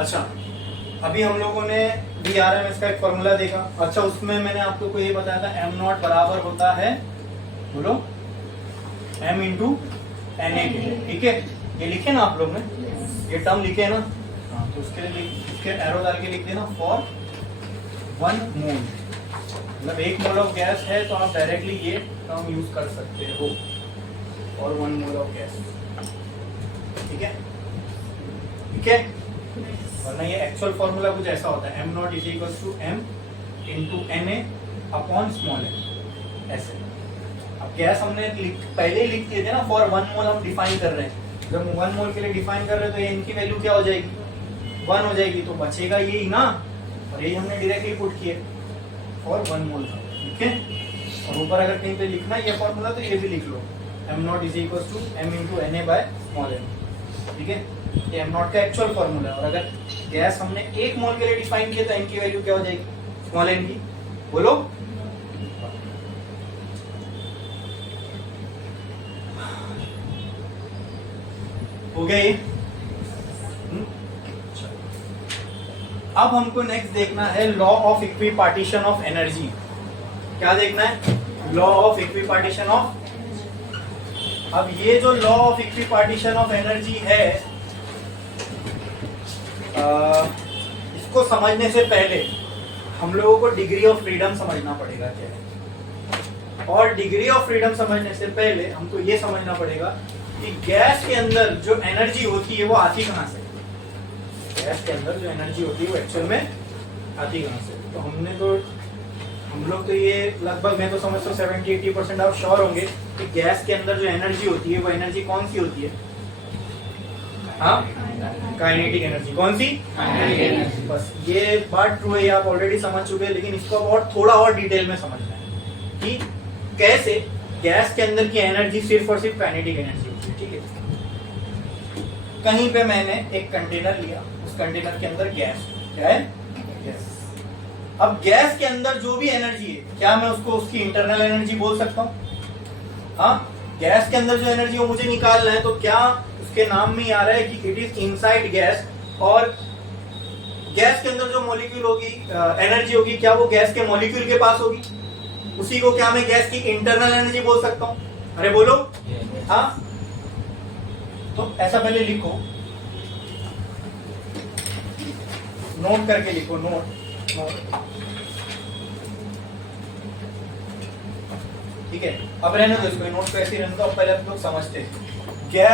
अच्छा, अभी हम लोगों ने VRMS का एक फॉर्मूला देखा। अच्छा, उसमें मैंने आप लोग को ये बताया था m नॉट बराबर होता है, बोलो, m इंटू NA के लिए। ठीक है, ये लिखे ना आप लोग ने, ये टर्म लिखे ना। हाँ, तो उसके लिए इसके एरो डाल के लिख देना फॉर 1 मोल। मतलब 1 मोल ऑफ गैस है तो आप डायरेक्टली ये टर्म यूज कर सकते हो, और 1 मोल ऑफ गैस। ठीक है, ठीक है। वरना ये एक्चुअल फॉर्मूला कुछ ऐसा होता है, m nought is equal to m into NA upon small n, ऐसे। अब गैस हमने पहले ही लिख दिए थे ना, फॉर 1 मोल हम डिफाइन कर रहे हैं। जब 1 मोल के लिए डिफाइन कर रहे हैं तो ये इनकी वैल्यू क्या हो जाएगी, 1 हो जाएगी, तो बचेगा यही ना, और यही हमने डायरेक्टली पुट किए फॉर 1 मोल था। ठीक है, और ऊपर अगर कहीं पे लिखना ये फॉर्मूला तो ये भी लिख लो, m nought is equal to m into NA by small n। ठीक है, ये m नॉट का एक्चुअल फॉर्मूला है। और अगर गैस हमने 1 मोल के लिए डिफाइन किया तो n की वैल्यू क्या हो जाएगी, स्मॉल n की, बोलो। हो गया ये। अब हमको नेक्स्ट देखना है law of equipartition of energy. क्या देखना है, लॉ ऑफ इक्विपार्टीशन ऑफ। अब ये जो law of equipartition of energy है, इसको समझने से पहले हम लोगों को डिग्री ऑफ फ्रीडम समझना पड़ेगा क्या है। और डिग्री ऑफ फ्रीडम समझने से पहले हमको ये समझना पड़ेगा कि गैस के अंदर जो एनर्जी होती है वो आती कहाँ से। गैस के अंदर जो एनर्जी होती है वो एक्चुअल में आती कहाँ से। तो हम लोग तो ये लगभग, मैं तो समझता हूँ 70-80% आप श्योर होंगे कि गैस के अंदर जो एनर्जी होती है वो एनर्जी कौन सी होती है, हाँ, काइनेटिक एनर्जी। कौन सी, काइनेटिक एनर्जी। बस ये बात ट्रू है, ये आप ऑलरेडी समझ चुके हैं, लेकिन इसको और थोड़ा और डिटेल में समझना है कि कैसे गैस के अंदर की एनर्जी सिर्फ और सिर्फ काइनेटिक एनर्जी होती है। ठीक है, कहीं पे मैंने एक कंटेनर लिया, उस कंटेनर के अंदर गैस, क्या है, गैस। अब गैस के अंदर जो भी एनर्जी है, क्या मैं उसको उसकी इंटरनल एनर्जी बोल सकता हूँ, हाँ। गैस के अंदर जो एनर्जी वो मुझे निकालना है, तो क्या उसके नाम में ही आ रहा है कि इट इज इनसाइड गैस, और गैस के अंदर जो मॉलिक्यूल होगी, एनर्जी होगी, क्या वो गैस के मॉलिक्यूल के पास होगी, उसी को क्या मैं गैस की इंटरनल एनर्जी बोल सकता हूँ। अरे बोलो, हाँ। तो ऐसा पहले लिखो, नोट करके लिखो, नोट। ठीक है, अब रहने दो इसको, नोट कैसे रहने दो, पहले आप लोग समझते क्या,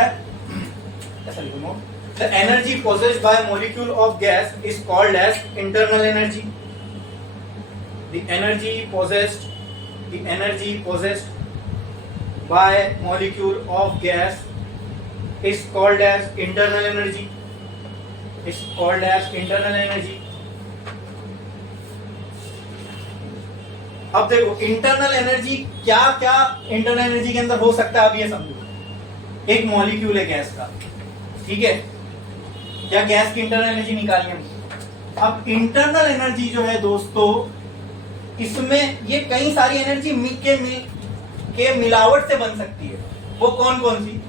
ऐसा लिखो, note. The energy possessed by molecule of gas is called as internal energy. The energy possessed by molecule of gas is called as internal energy. Is called as internal energy. अब देखो इंटरनल एनर्जी क्या क्या internal energy के अंदर हो सकता है। अब ये समझो, एक मॉलिक्यूल है गैस का, ठीक है, या गैस की इंटरनल एनर्जी निकालिए हम। अब इंटरनल एनर्जी जो है दोस्तों, इसमें ये कई सारी एनर्जी के मिलावट से बन सकती है। वो कौन कौन सी?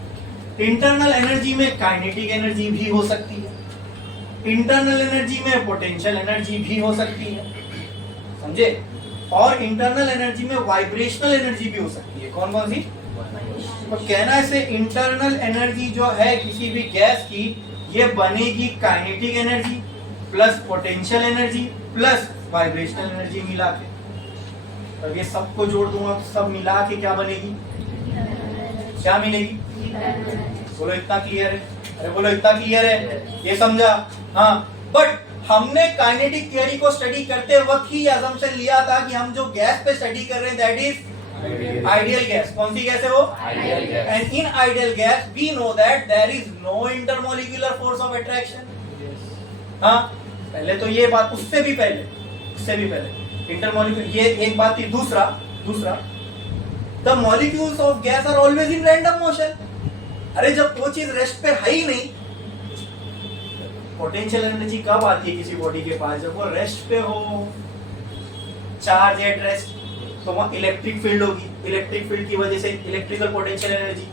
इंटरनल एनर्जी में काइनेटिक एनर्जी भी हो सकती है, इंटरनल एनर्जी में पोटेंशियल एनर्जी भी हो सकती है, समझे, और इंटरनल एनर्जी में वाइब्रेशनल एनर्जी भी हो सकती है। कौन कौन सी? तो कहना है इंटरनल एनर्जी जो है किसी भी गैस की, ये बनेगी kinetic energy plus potential energy plus vibrational energy मिला के। अब ये सबको जोड़ दूंगा, सब मिला के क्या बनेगी, क्या मिलेगी? बोलो इतना क्लियर है? अरे बोलो इतना क्लियर है, ये समझा? हाँ, बट हमने काइनेटिक थियरी को स्टडी करते वक्त ही असम्पशन लिया था कि हम जो गैस पे स्टडी कर रहे हैं दैट इज आइडियल गैस। कौन सी गैस है वो? Ideal gas. And in ideal gas we know that there is no intermolecular force of attraction. हाँ, पहले तो ये बात, उससे भी पहले इंटरमोलिक्यूलर, ये एक बात थी। दूसरा the molecules of gas are always in random motion. अरे जब वो चीज रेस्ट पे है ही नहीं, पोटेंशियल एनर्जी कब आती है किसी बॉडी के पास? जब वो रेस्ट पे हो, चार्ज एट रेस्ट, तो वहां इलेक्ट्रिक फील्ड होगी, इलेक्ट्रिक फील्ड की वजह से electrical potential energy.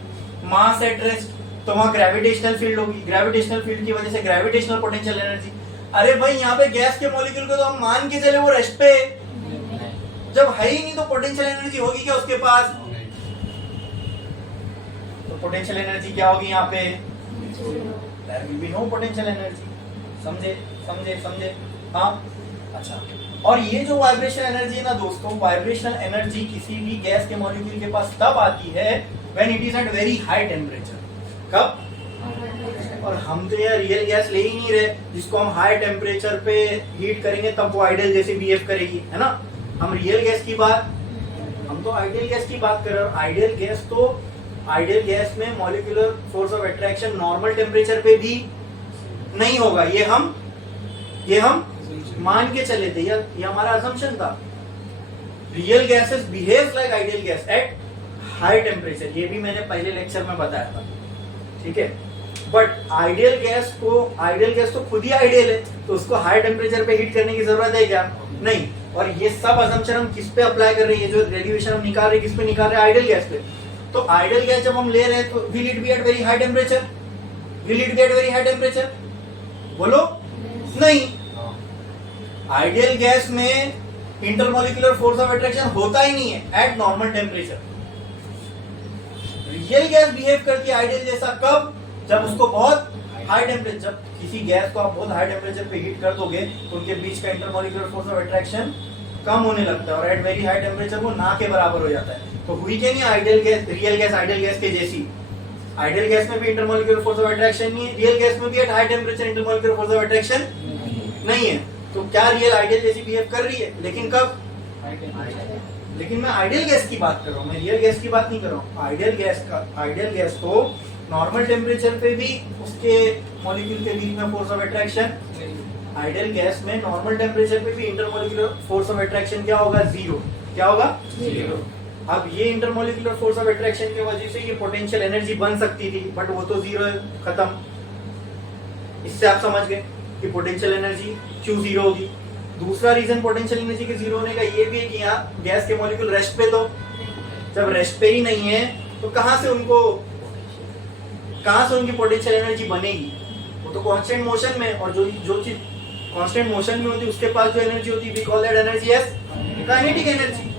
Mass at rest, तो वहां ग्रेविटेशनल फील्ड होगी, ग्रेविटेशनल फील्ड की वजह से ग्रेविटेशनल पोटेंशियल एनर्जी। अरे भाई यहाँ पे गैस के मॉलिक्यूल को तो हम मान के चले वो रेस्ट पे, जब है ही नहीं तो पोटेंशियल एनर्जी होगी क्या उसके पास? तो पोटेंशियल एनर्जी क्या होगी यहाँ पे? There will be no potential energy. समझे समझे समझे? हाँ अच्छा। और ये जो वाइब्रेशन एनर्जी है ना दोस्तों, वाइब्रेशनल एनर्जी किसी भी गैस के मॉलिक्यूल के पास तब आती है when it is at very high temperature. कब? और हम तो यार रियल गैस ले ही नहीं रहे जिसको हम हाई टेम्परेचर पे हीट करेंगे तब वो आइडियल जैसे बिहेव करेगी, है ना? हम रियल गैस की बात, हम तो आइडियल गैस की बात कर रहे हैं। आइडियल गैस तो, आइडियल गैस में molecular force of attraction normal temperature पे भी नहीं होगा। ये हम मान के चले थे, ये हमारा असम्पशन था। Real gases behaves like ideal gas at high temperature, ये भी मैंने पहले लेक्चर में बताया था, ठीक है? बट आइडियल गैस तो खुद ही आइडियल है, तो उसको हाई टेम्परेचर पे हीट करने की जरूरत है क्या? नहीं। और ये सब असम्पशन हम किस पे अप्लाई कर रहे हैं? ये जो रेडिएशन हम निकाल रहे हैं किस पे निकाल रहे हैं? आइडियल गैस पे। तो आइडियल गैस जब हम ले रहे हैं तो will it be at very high temperature? Will it be at very high temperature? बोलो नहीं। आइडियल गैस में इंटरमोलिकुलर फोर्स ऑफ अट्रैक्शन होता ही नहीं है at normal temperature. Real gas behave करती है आइडियल जैसा कब? जब उसको बहुत हाई टेम्परेचर, जब किसी गैस को आप बहुत हाई टेम्परेचर पे हीट कर दोगे तो उनके बीच का इंटरमोलिकुलर फोर्स ऑफ अट्रैक्शन कम होने लगता है और एट वेरी हाई टेम्परेचर वो ना के बराबर हो जाता है। तो हुई क्या नहीं ideal gas, real gas ideal gas के जैसी? आइडियल गैस में भी इंटरमोलिकुलर फोर्स ऑफ अट्रैक्शन नहीं है, रियल गैस में भी at high temperature intermolecular force of attraction नहीं है। तो क्या रियल आइडियल जैसी बिहेव कर रही है? लेकिन कब? लेकिन मैं आइडियल गैस की बात कर रहा हूँ, मैं रियल गैस की बात नहीं कर रहा हूँ। आइडियल गैस को नॉर्मल टेम्परेचर पे भी उसके मॉलिक्यूल के बीच में force of attraction, ideal gas में नॉर्मल टेम्परेचर पे भी इंटरमोलिकुलर फोर्स ऑफ अट्रैक्शन क्या होगा? जीरो। क्या होगा? जीरो। अब ये इंटरमोलिकुलर फोर्स ऑफ अट्रैक्शन की वजह से ये पोटेंशियल एनर्जी बन सकती थी, बट वो तो जीरो है, खत्म। इससे आप समझ गए कि पोटेंशियल एनर्जी क्यों जीरो होगी। दूसरा रीजन पोटेंशियल एनर्जी के जीरो होने का ये भी है कि यहाँ गैस के मॉलिक्यूल रेस्ट पे, तो जब रेस्ट पे ही नहीं है तो कहाँ से उनकी पोटेंशियल एनर्जी बनेगी? वो तो कांस्टेंट मोशन में, और जो चीज कांस्टेंट मोशन में होती है उसके पास जो एनर्जी होती है we call that energy as kinetic energy.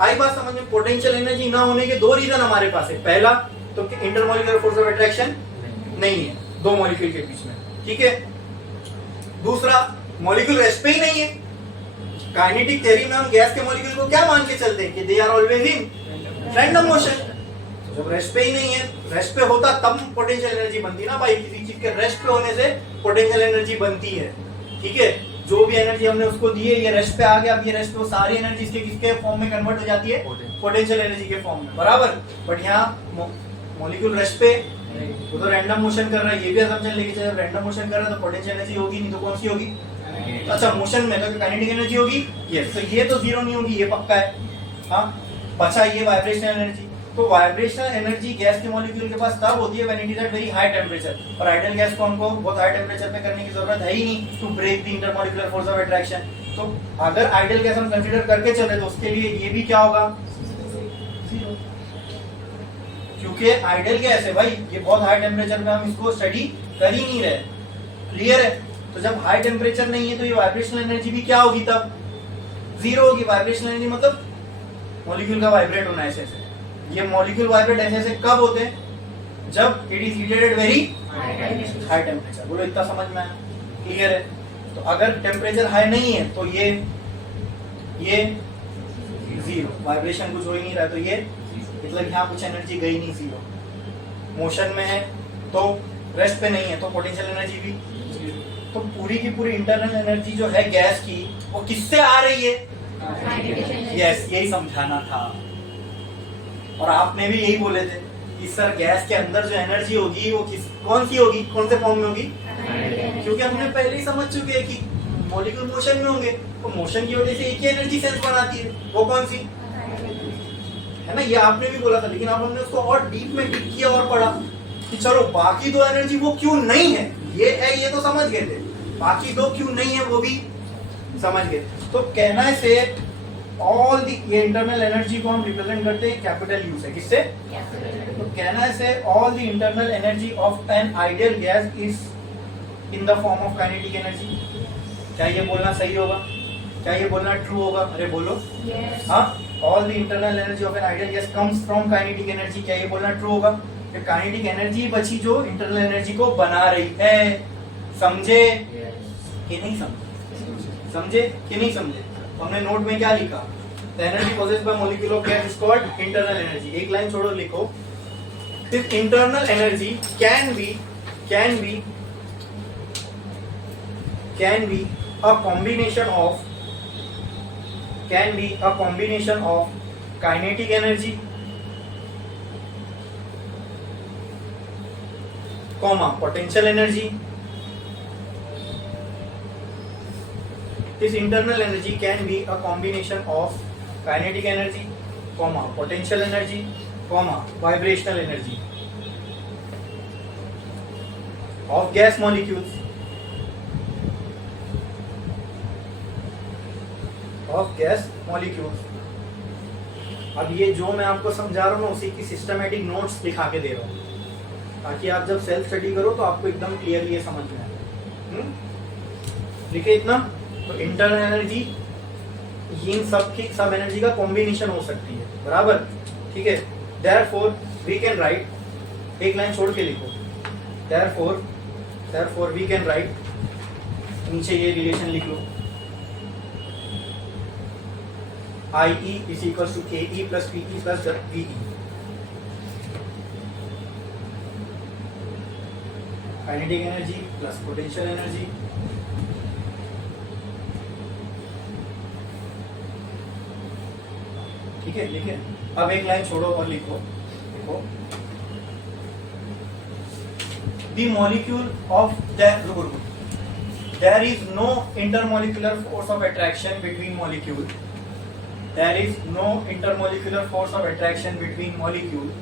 आई बात समझ में? पोटेंशियल एनर्जी ना होने के दो रीजन हमारे पास है। पहला तो इंटरमॉलिक्यूलर फोर्स ऑफ अट्रैक्शन नहीं है दो मॉलिक्यूल के बीच में, ठीक है? दूसरा मॉलिक्यूल रेस्ट पे ही नहीं है। काइनेटिक थ्योरी में हम गैस के मॉलिक्यूल को क्या मान के चलते हैं कि they are always in random motion. जब रेस्ट पे ही नहीं है, रेस्ट पे होता तब पोटेंशियल एनर्जी बनती ना भाई। किसी चीज के रेस्ट पे होने से पोटेंशियल एनर्जी बनती है, ठीक है? जो भी एनर्जी हमने उसको दी है, ये रेस्ट पे आ गया, अब ये रेस्ट पे वो सारी एनर्जी किसके फॉर्म में कन्वर्ट हो जाती है? पोटेंशियल एनर्जी के फॉर्म में, बराबर। बट यहाँ मॉलिक्यूल रेस्ट पे, वो तो रैंडम मोशन कर रहा है। ये भी असम्पशन लेके चले, जब रैंडम मोशन कर रहा है तो पोटेंशियल एनर्जी होगी, नहीं तो कौन सी होगी? अच्छा, मोशन में तो काइनेटिक एनर्जी होगी, यस। तो ये तो जीरो नहीं होगी, ये पक्का है। हाँ, बचा ये वाइब्रेशनल एनर्जी। तो वाइब्रेशनल एनर्जी गैस के मॉलिक्यूल के पास तब होती है when it is at very high temperature, और आइडियल गैस को हमको बहुत हाई टेम्परेचर पे करने की जरूरत है ही नहीं to break the intermolecular force of attraction. तो अगर आइडियल गैस हम कंसीडर करके चले तो उसके लिए ये भी क्या होगा? जीरो, क्योंकि आइडियल गैस है भाई, ये बहुत हाई टेम्परेचर पे हम इसको स्टडी कर ही नहीं रहे। क्लियर है? तो जब हाई टेम्परेचर नहीं है तो ये वाइब्रेशनल एनर्जी भी क्या होगी? तब जीरो होगी। वाइब्रेशनल एनर्जी मतलब मॉलिक्यूल का वाइब्रेट होना ऐसे ऐसे। ये मॉलिक्यूल वाइब्रेट ऐसे ऐसे कब होते हैं? जब it is heated at very high temperature. बोलो इतना समझ में आया? क्लियर है? तो अगर टेम्परेचर हाई नहीं है तो ये जीरो, वाइब्रेशन कुछ हो ही नहीं रहा, तो ये मतलब यहाँ कुछ एनर्जी गई नहीं, जीरो। मोशन में है तो रेस्ट पे नहीं है तो पोटेंशियल एनर्जी भी जीरो। तो पूरी की पूरी इंटरनल एनर्जी जो है गैस की वो किससे आ रही है? यस, यही समझाना था। और आपने भी यही बोले थे कि सर गैस के अंदर जो एनर्जी होगी वो कौन सी होगी, कौन से फॉर्म में होगी? क्योंकि हमने पहले ही समझ चुके हैं कि मॉलिक्यूल मोशन में होंगे, तो मोशन की वजह से एक ही एनर्जी सेंस बनाती है, वो कौन सी है ना? ये आपने भी बोला था, लेकिन अब हमने उसको और डीप में डीप किया और पढ़ा कि चलो बाकी दो एनर्जी वो क्यों नहीं है, ये है, ये तो समझ गए थे, बाकी दो क्यों नहीं है वो भी समझ गए। तो कहना है से ऑल दी, ये इंटरनल एनर्जी को हम रिप्रेजेंट करते हैं कैपिटल यू से, किससे? तो कहना है से all the internal energy of an ideal gas is in the form of kinetic energy. क्या ये बोलना सही होगा? क्या ये बोलना ट्रू होगा? अरे बोलो। हाँ, all the internal energy of an ideal gas comes from kinetic energy. क्या ये बोलना ट्रू होगा? कि काइनेटिक एनर्जी बची जो इंटरनल एनर्जी को बना रही है। समझे कि नहीं समझे? समझे कि नहीं समझे? हमने नोट में क्या लिखा? The energy possessed by molecule of gas is called internal energy. एक लाइन छोड़ो, लिखो this internal energy can be a combination of kinetic energy, potential energy. This internal energy can be a combination of kinetic energy, potential energy, vibrational energy of gas molecules. अब ये जो मैं आपको समझा रहा हूँ ना, उसी की सिस्टमेटिक नोट्स लिखा के दे रहा हूँ, ताकि आप जब सेल्फ स्टडी करो तो आपको एकदम क्लियरली ये समझ में आए। लिखे इतना? तो इंटरनल एनर्जी इन सब की सब एनर्जी का कॉम्बिनेशन हो सकती है, बराबर? ठीक है। देयरफॉर वी कैन राइट, एक लाइन छोड़ के लिखो, देयरफॉर वी कैन राइट, नीचे ये रिलेशन लिख लो, IE is equals to KE plus PE plus VE. Kinetic energy plus potential energy ठीक है, लिखे। अब एक लाइन छोड़ो और लिखो, the molecule of there is no intermolecular force of attraction between molecules. There is no intermolecular force of attraction between molecules.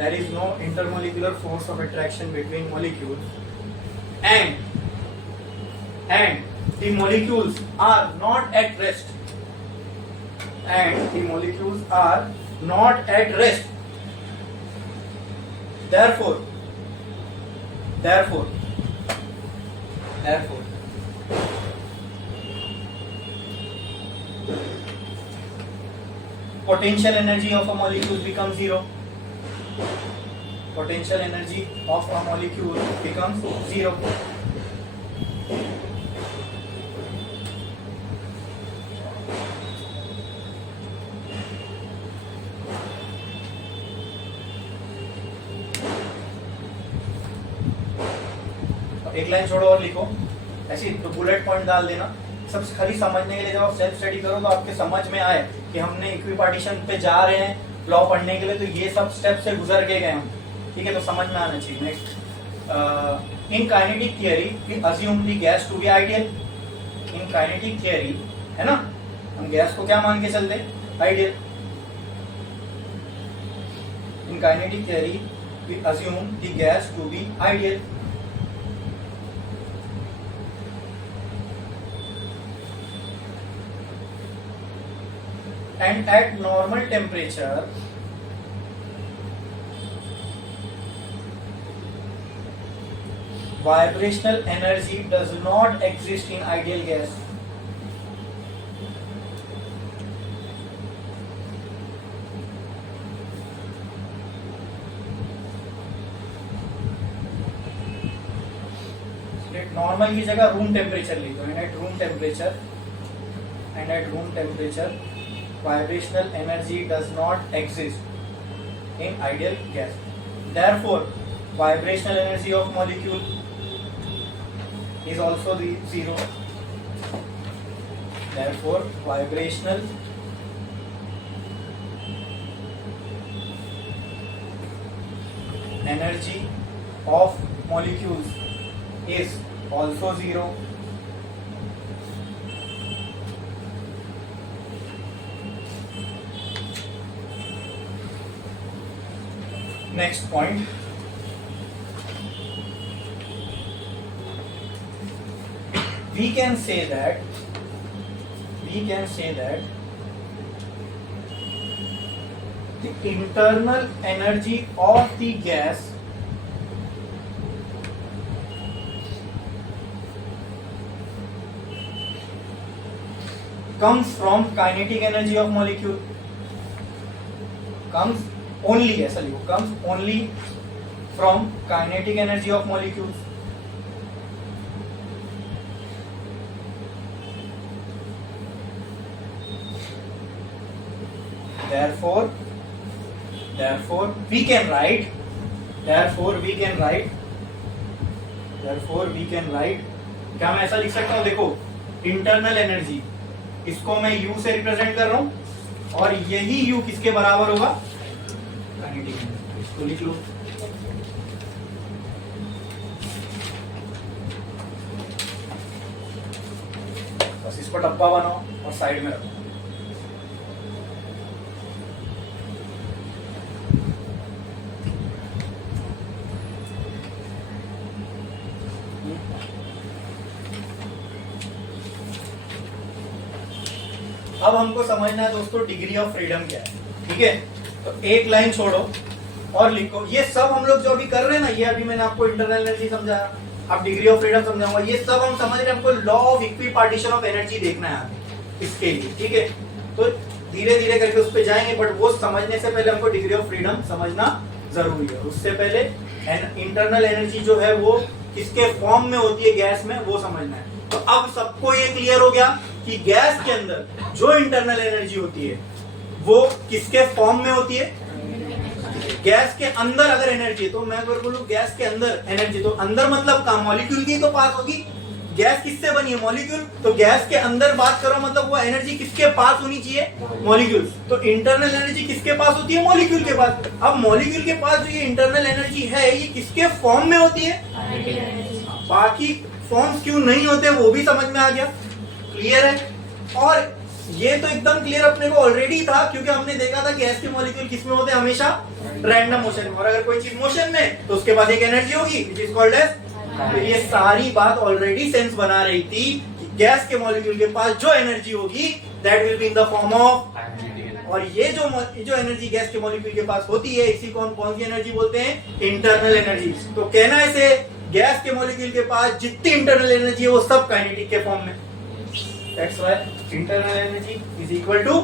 There is no intermolecular force of attraction between molecules. And the molecules are not at rest. And the molecules are not at rest. Therefore, potential energy of a molecule becomes zero. Potential energy of a molecule becomes zero. एक line छोड़ो और लिखो, ऐसी तो bullet point डाल देना। सब खाली समझने के लिए, जब आप सेल्फ स्टडी करो तो आपके समझ में आए कि हमने इक्विपार्टीशन पे जा रहे हैं लॉ पढ़ने के लिए, तो ये सब स्टेप से गुजर के गए हम। ठीक है, तो समझ में आना चाहिए। Next, in kinetic theory we assume the gas to be ideal. In kinetic theory, है ना, हम गैस को क्या मान के चलते? Ideal. In kinetic theory we assume the gas to be ideal. And at normal temperature, vibrational energy does not exist in ideal gas. Normal की जगह रूम टेम्परेचर लिखो, and at room temperature vibrational energy does not exist in ideal gas. Therefore, vibrational energy of molecule is also the zero. Therefore, vibrational energy of molecules is also zero. Next point, we can say that the internal energy of the gas comes from kinetic energy of molecule, comes only, ऐसा लिखो, comes only from kinetic energy of molecules. Therefore we can write, क्या मैं ऐसा लिख सकता हूँ? देखो, internal energy, इसको मैं U से रिप्रेजेंट कर रहा हूं, और यही U किसके बराबर होगा? Kinetic energy. इसको लिख लो. बस इसको डब्बा बनाओ और साइड में रखो. अब हमको समझना है दोस्तों डिग्री ऑफ फ्रीडम क्या है. ठीक है, तो एक लाइन छोड़ो और लिखो. ये सब हम लोग जो अभी कर रहे हैं ना, ये अभी मैंने आपको इंटरनल एनर्जी समझाया, अब डिग्री ऑफ फ्रीडम समझाऊंगा. ये सब हम समझ रहे हैं, हमको law of equipartition of energy देखना है आगे इसके लिए. ठीक है, तो धीरे धीरे करके उस पर जाएंगे, बट वो समझने से पहले हमको डिग्री ऑफ फ्रीडम समझना जरूरी है. उससे पहले इंटरनल एनर्जी जो है वो किसके फॉर्म में होती है, गैस में, वो समझना है. तो अब सबको ये क्लियर हो गया कि गैस के अंदर जो इंटरनल एनर्जी होती है वो किसके फॉर्म में होती है. गैस के अंदर अगर एनर्जी, तो मैं अगर बोलूं गैस के अंदर एनर्जी, तो अंदर मतलब का मॉलिक्यूल की तो पास होगी. गैस किससे बनी है? मॉलिक्यूल. तो गैस के अंदर बात करो मतलब वो एनर्जी किसके पास होनी चाहिए? मॉलिक्यूल. तो इंटरनल एनर्जी किसके पास होती है? मॉलिक्यूल के पास. अब मॉलिक्यूल के पास जो ये इंटरनल एनर्जी है, ये किसके फॉर्म में होती है? बाकी फॉर्म्स क्यों नहीं होते वो भी समझ में आ गया. क्लियर है. और ये तो एकदम क्लियर अपने को ऑलरेडी था, क्योंकि हमने देखा था गैस के मॉलिक्यूल किसमें होते हैं? हमेशा रैंडम मोशन में. और अगर कोई चीज मोशन में तो उसके पास एक एनर्जी होगी विच इज कॉल्ड एज. तो ये सारी बात ऑलरेडी सेंस बना रही थी कि गैस के मॉलिक्यूल के पास जो एनर्जी होगी that will be in the form of. और ये जो एनर्जी गैस के मॉलिक्यूल के पास होती है, इसी को हम कौन सी एनर्जी बोलते हैं? Internal energy. तो कहना ऐसे, गैस के मॉलिक्यूल के पास जितनी इंटरनल एनर्जी है वो सब काइनेटिक के फॉर्म में. That's why internal energy is equal to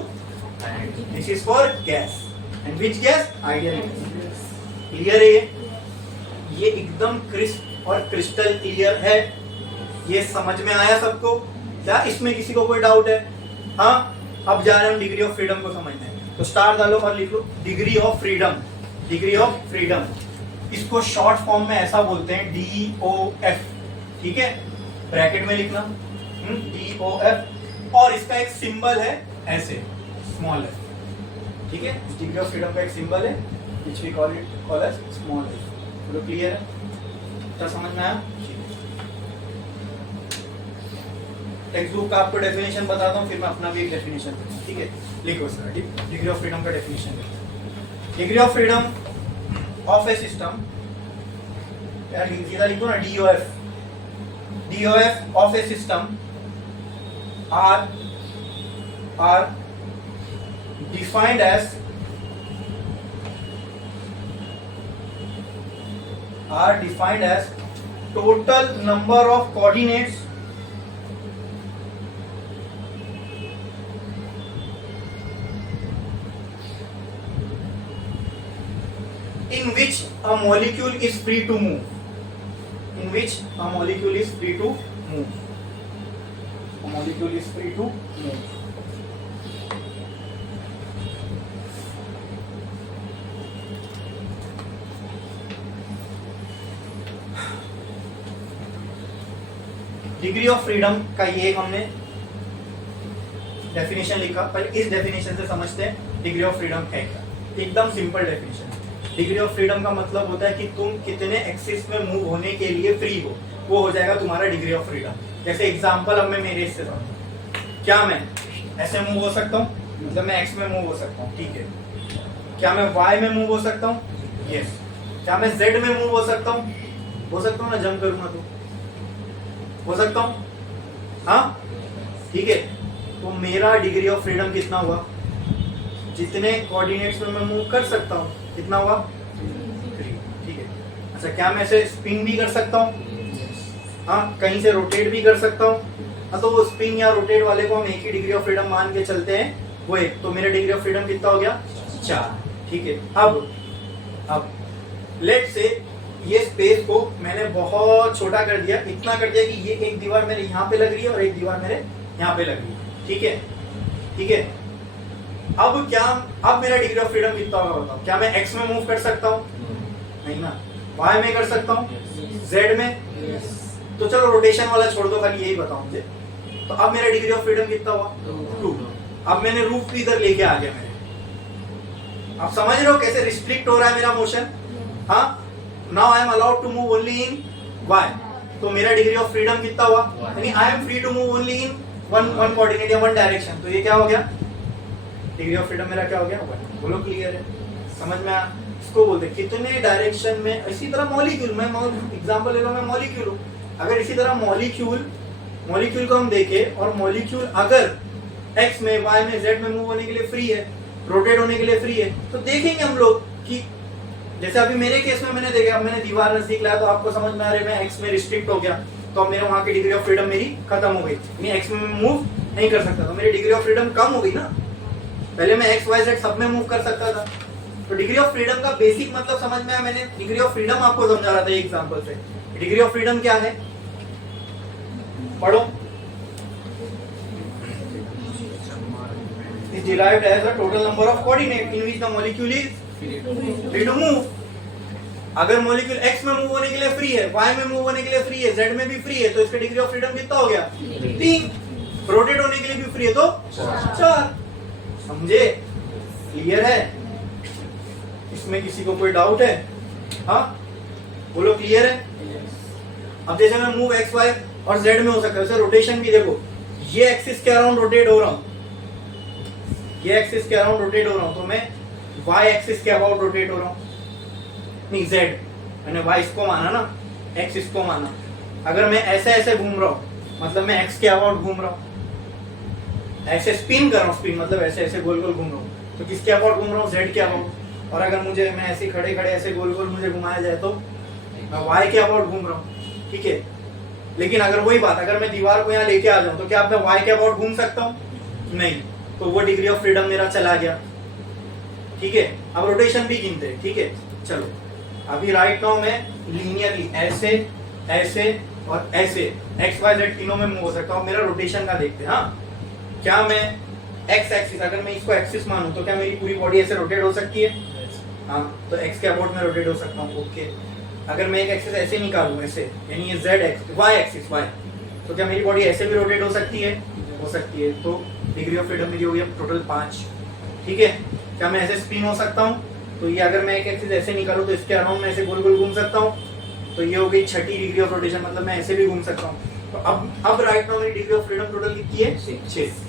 kinetic. This is for gas. And which gas? Ideal gas. Clear है ये एकदम क्रिस्प और क्रिस्टल क्लियर है. ये समझ में आया सबको? क्या इसमें किसी को कोई डाउट है? हाँ, अब जा रहे हैं हम डिग्री ऑफ फ्रीडम को समझने. तो स्टार डालो और लिख लो degree of freedom. Degree of freedom, इसको शॉर्ट फॉर्म में ऐसा बोलते हैं DOF. ठीक है, ब्रैकेट में लिखना DOF, और इसका एक सिंबल है ऐसे स्मॉल f. ठीक है, डिग्री ऑफ फ्रीडम का एक सिंबल है which we call as small f. चलो क्लियर है? क्या समझ में आया? टेक्स्ट बुक का आपको डेफिनेशन बताता हूँ, फिर मैं अपना भी एक डेफिनेशन दूंगा. ठीक है, लिखो सर डिग्री ऑफ फ्रीडम का definition. Degree of freedom of A system, यार सीधा लिखो ना DOF. DOF of a system are defined as total number of coordinates in which a molecule is free to move. In which a molecule is free to move. A molecule is free to move. Degree of freedom का ये एक हमने definition लिखा. पहले इस definition से समझते हैं डिग्री ऑफ फ्रीडम है क्या. एकदम simple definition. Degree of freedom का मतलब होता है कि तुम कितने एक्सिस में मूव होने के लिए फ्री हो, वो हो जाएगा तुम्हारा डिग्री ऑफ फ्रीडम. जैसे एग्जांपल अब मैं मेरे इससे समझूं, क्या मैं ऐसे मूव हो सकता हूँ? मतलब मैं एक्स में मूव हो सकता हूँ. ठीक है. क्या मैं वाई में मूव हो सकता हूँ? यस. क्या मैं जेड में मूव हो सकता हूँ? हो सकता हूँ ना, जंप करूंगा तो हो सकता हूँ. हाँ, ठीक है. तो मेरा डिग्री ऑफ फ्रीडम कितना हुआ? जितने कोऑर्डिनेट्स में मैं मूव कर सकता हूँ कितना हुआ? 3. ठीक है. अच्छा, क्या मैं ऐसे स्पिन भी कर सकता हूँ? हाँ, कहीं से रोटेट भी कर सकता हूँ? हाँ, तो वो स्पिन या रोटेट वाले को हम एक ही डिग्री ऑफ फ्रीडम मान के चलते हैं, वो एक, तो मेरा डिग्री ऑफ फ्रीडम कितना हो गया 4। ठीक है, अब लेट से ये स्पेस को मैंने बहुत छोटा कर दिया, इतना कर दिया कि ये एक दीवार मेरे यहाँ पे लग रही है और एक दीवार मेरे यहाँ पे लग रही है। ठीक है, अब क्या, अब मेरा डिग्री ऑफ फ्रीडम कितना होगा बताओ? क्या मैं x में मूव कर सकता हूँ? नहीं ना। y में कर सकता हूँ? z में? तो चलो रोटेशन वाला छोड़ दो, खाली यही बताओ मुझे। तो अब मेरा डिग्री ऑफ फ्रीडम कितना हुआ 2। अब मैंने रूफ भी इधर लेके आ गया मेरे। आप समझ रहे हो कैसे रिस्ट्रिक्ट हो रहा है मेरा मोशन? हाँ, now I am allowed to move only in y। तो मेरा डिग्री ऑफ फ्रीडम कितना हुआ? यानी I am free to move only in one coordinate या वन डायरेक्शन। तो ये क्या हो गया? डिग्री ऑफ फ्रीडम मेरा क्या हो गया? 1। बोलो क्लियर है? समझ में आया? इसको बोलते हैं कितने डायरेक्शन में। इसी तरह मॉलिक्यूल, मैं एग्जांपल ले लो, मैं मॉलिक्यूल हूं। अगर इसी तरह मॉलिक्यूल को हम देखें और मॉलिक्यूल अगर x में, y में, z में मूव होने के लिए फ्री है, रोटेट होने के लिए फ्री है, तो देखेंगे हम लोग कि जैसे अभी मेरे केस में मैंने देखा, अब मैंने दीवार नजदीक लाया तो आपको समझ में आ रहा है मैं x में रिस्ट्रिक्ट हो गया, तो अब मेरे वहां की डिग्री ऑफ फ्रीडम मेरी खत्म हो गई, यानी x में मूव नहीं कर सकता, तो मेरी डिग्री ऑफ फ्रीडम कम हो गई ना। पहले मैं x y z सब में मूव कर सकता था। तो डिग्री ऑफ फ्रीडम का बेसिक मतलब समझ में आया? मैंने डिग्री ऑफ फ्रीडम आपको समझा रहा था एग्जांपल से। डिग्री ऑफ फ्रीडम क्या है? पढ़ो। is derived as a total number of coordinate in which the molecule is free to move। अगर मॉलिक्यूल x में मूव होने के लिए फ्री है, y में मूव होने के लिए फ्री है, z में भी फ्री है, तो इसका डिग्री ऑफ फ्रीडम कितना हो गया? 3। रोटेट होने के लिए भी फ्री है तो 4। समझे? क्लियर है? इसमें किसी को कोई डाउट है? हाँ, बोलो क्लियर है? अब जैसे मैं मूव x y और z में हो सकता है, वैसे रोटेशन भी देखो, ये एक्सिस के अराउंड रोटेट हो रहा हूं, ये एक्सिस के अराउंड रोटेट हो रहा हूं, तो मैं y एक्सिस के अबाउट रोटेट हो रहा हूं। नहीं, z मैंने y इसको माना ना, x इसको माना। अगर मैं ऐसे ऐसे घूम रहा हूं मतलब मैं x के अबाउट घूम रहा हूं, ऐसे स्पिन कर रहा हूं, स्पिन मतलब ऐसे ऐसे गोल गोल घूम रहा हूं, तो किसके अबाउट घूम रहा हूं? z के अबाउट। और अगर मुझे, मैं ऐसे खड़े खड़े ऐसे गोल गोल मुझे घुमाया जाए तो मैं y के अबाउट घूम रहा हूं। ठीक है, लेकिन अगर वही बात, अगर मैं दीवार को यहाँ लेके आ जाऊं तो क्या मैं y के अबाउट घूम सकता हूँ? नहीं, तो वो डिग्री ऑफ फ्रीडम मेरा चला गया। ठीक है, अब रोटेशन भी गिनते हैं। ठीक है, चलो अभी राइट नाउ मैं लीनियरली ऐसे ऐसे और ऐसे एक्स वाई जेड तीनों में मूव हो सकता हूँ। मेरा रोटेशन का देखते हैं। हाँ, क्या मैं एक्स एक्सिस, अगर मैं इसको एक्सिस मानूं तो क्या मेरी पूरी बॉडी ऐसे रोटेट हो सकती है? हाँ, तो एक्स के अबाउट में रोटेट हो सकता हूँ। ओके, अगर मैं एक एक्सिस ऐसे निकालूं, ऐसे, यानी ये Z X, Y axis Y, तो क्या मेरी बॉडी ऐसे भी रोटेट हो सकती है? हो सकती है। तो डिग्री ऑफ फ्रीडम मेरी हो गई टोटल 5। ठीक है, क्या मैं ऐसे स्पिन हो सकता हूँ? तो ये अगर मैं एक एक्सिस ऐसे निकालूं तो इसके अराउंड में ऐसे गोल गोल घूम सकता हूँ, तो ये हो गई 6ठी डिग्री ऑफ रोटेशन, मतलब मैं ऐसे भी घूम सकता हूँ। तो अब राइट नाउ मेरी डिग्री ऑफ फ्रीडम टोटल कितनी है? 6।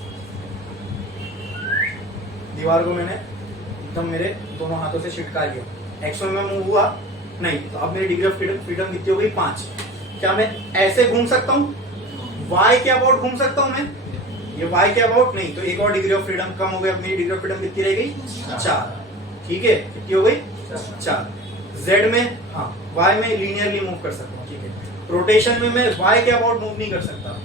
दीवार को मैंने एकदम मेरे दोनों हाथों से छिटका लिया, एक्स में मूव हुआ नहीं, तो अब मेरी डिग्री ऑफ फ्रीडम कितनी हो गई? 5। क्या मैं ऐसे घूम सकता हूँ? वाई के अबाउट घूम सकता हूँ मैं? ये वाई के अबाउट नहीं, तो एक और डिग्री ऑफ फ्रीडम कम हो गई। अब मेरी डिग्री ऑफ फ्रीडम कितनी रह गई? 4। ठीक है, कितनी हो गई? 4। जेड में, हाँ, वाई में लीनियरली मूव कर सकता हूँ। ठीक है, रोटेशन में मैं वाई के अबाउट मूव नहीं कर सकता।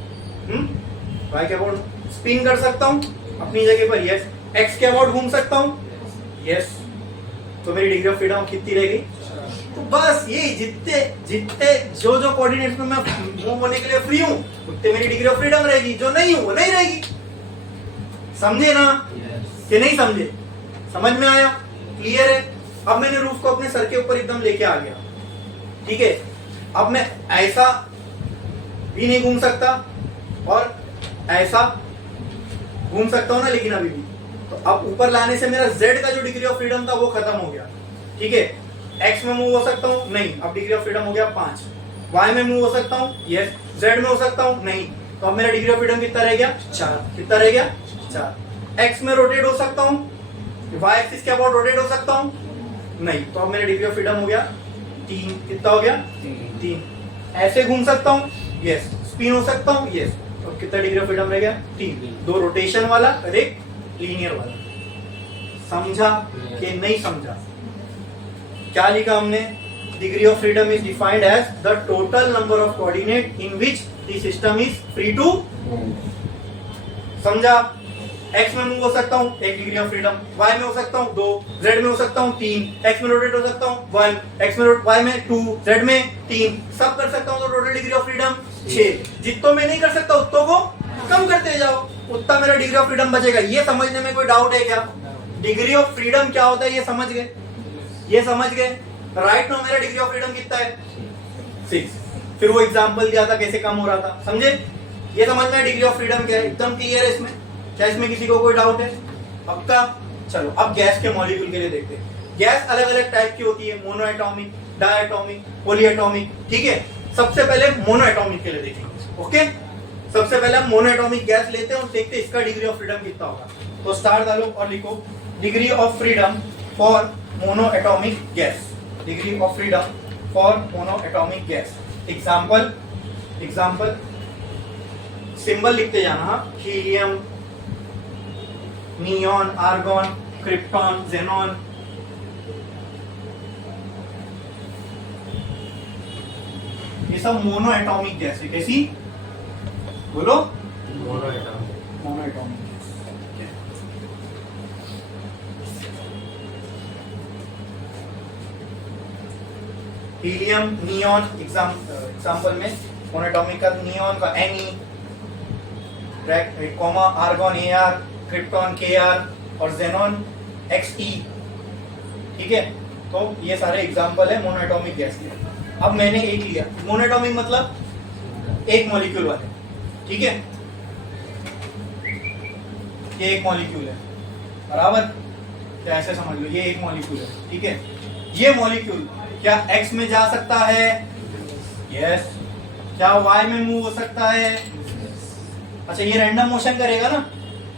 वाई के अबाउट स्पिन कर सकता हूँ अपनी जगह पर, यस। एक्स के अबाउट घूम सकता हूँ, यस। तो मेरी डिग्री ऑफ फ्रीडम कितनी रह गई? तो बस ये जितने जो कोऑर्डिनेट्स में मैं मूव होने के लिए फ्री हूँ, उतने मेरी डिग्री ऑफ फ्रीडम रहेगी। जो नहीं हूँ वो नहीं रहेगी। समझे ना? कि नहीं समझे? समझ में आया? क्लियर है? अब मैंने रूफ को अपने सर के ऊपर एकदम लेके आ गया। ठीक है, अब मैं ऐसा भी नहीं घूम सकता और ऐसा घूम सकता हूं ना, लेकिन अभी भी। तो अब ऊपर लाने से मेरा z का जो डिग्री ऑफ फ्रीडम था वो खत्म हो गया। ठीक है, x में मूव हो सकता हूँ? नहीं, अब डिग्री ऑफ फ्रीडम हो गया 5। y में मूव हो सकता हूँ? यस। z में हो सकता हूँ? नहीं, तो अब मेरा डिग्री ऑफ फ्रीडम कितना रह गया? 4। कितना रह गया? 4। x में रोटेट हो सकता हूँ? y एक्सिस के अबाउट रोटेट हो सकता हूँ? नहीं, तो अब मेरा डिग्री ऑफ फ्रीडम हो गया 3। कितना हो गया? 3। ऐसे घूम सकता हूँ? यस। स्पिन हो सकता हूँ? यस। तो कितना डिग्री ऑफ फ्रीडम रह गया? 3। 2 रोटेशन वाला और एक लीनियर वाला। समझा कि नहीं समझा? क्या लिखा हमने? Degree of freedom is defined as the total number of coordinate in which the system is free to, समझा? एक्स में मूव हो सकता हूँ 1 डिग्री ऑफ फ्रीडम, वाई में हो सकता हूँ 2, जेड में हो सकता हूँ 3, एक्स में रोटेट हो सकता हूँ 1, एक्स में वाई में 2, जेड में 3, सब कर सकता हूँ तो टोटल डिग्री ऑफ फ्रीडम 6। जितनों में नहीं कर सकता उतनों को कम करते जाओ, उतना मेरा डिग्री ऑफ फ्रीडम बचेगा। ये समझने में कोई डाउट है क्या? डिग्री ऑफ फ्रीडम क्या होता है ये समझ गए? ये समझ गए? राइट नो मेरा डिग्री ऑफ फ्रीडम कितना है? 6। फिर वो एग्जांपल दिया था कैसे कम हो रहा था, समझे? ये समझ में डिग्री ऑफ फ्रीडम क्या है, एकदम क्लियर है इसमें? क्या इसमें किसी को कोई डाउट है? पक्का? चलो अब गैस के मॉलिक्यूल के लिए देखते हैं। गैस अलग अलग टाइप की होती है, mono atomic, diatomic, poly atomic, ठीक है? सबसे पहले मोनो एटॉमिक के लिए देखेंगे, ओके? सबसे पहले हम मोनो एटॉमिक गैस लेते हैं और देखते हैं इसका डिग्री ऑफ फ्रीडम कितना होगा। तो स्टार डालो और लिखो degree of freedom for mono atomic gas, degree of freedom for mono atomic gas. Example, symbol लिखते जाना, helium, neon, argon, krypton, xenon, ये सब मोनो एटॉमिक गैस है। कैसी? बोलो, mono atomic gas. Helium, neon, example में मोनो एटॉमिक का neon का Ne, comma argon Ar, krypton Kr और जेनॉन Xe, ठीक है? तो ये सारे एग्जाम्पल है मोनो एटॉमिक गैस के। अब मैंने एक लिया, मोनो एटॉमिक मतलब एक मॉलिक्यूल वाले, ठीक है? ये एक मॉलिक्यूल है, बराबर? क्या ऐसे समझ लो, ये एक मॉलिक्यूल है, ठीक है? ये मॉलिक्यूल क्या एक्स में जा सकता है? यस। क्या वाई में मूव हो सकता है? अच्छा, ये रैंडम मोशन करेगा ना,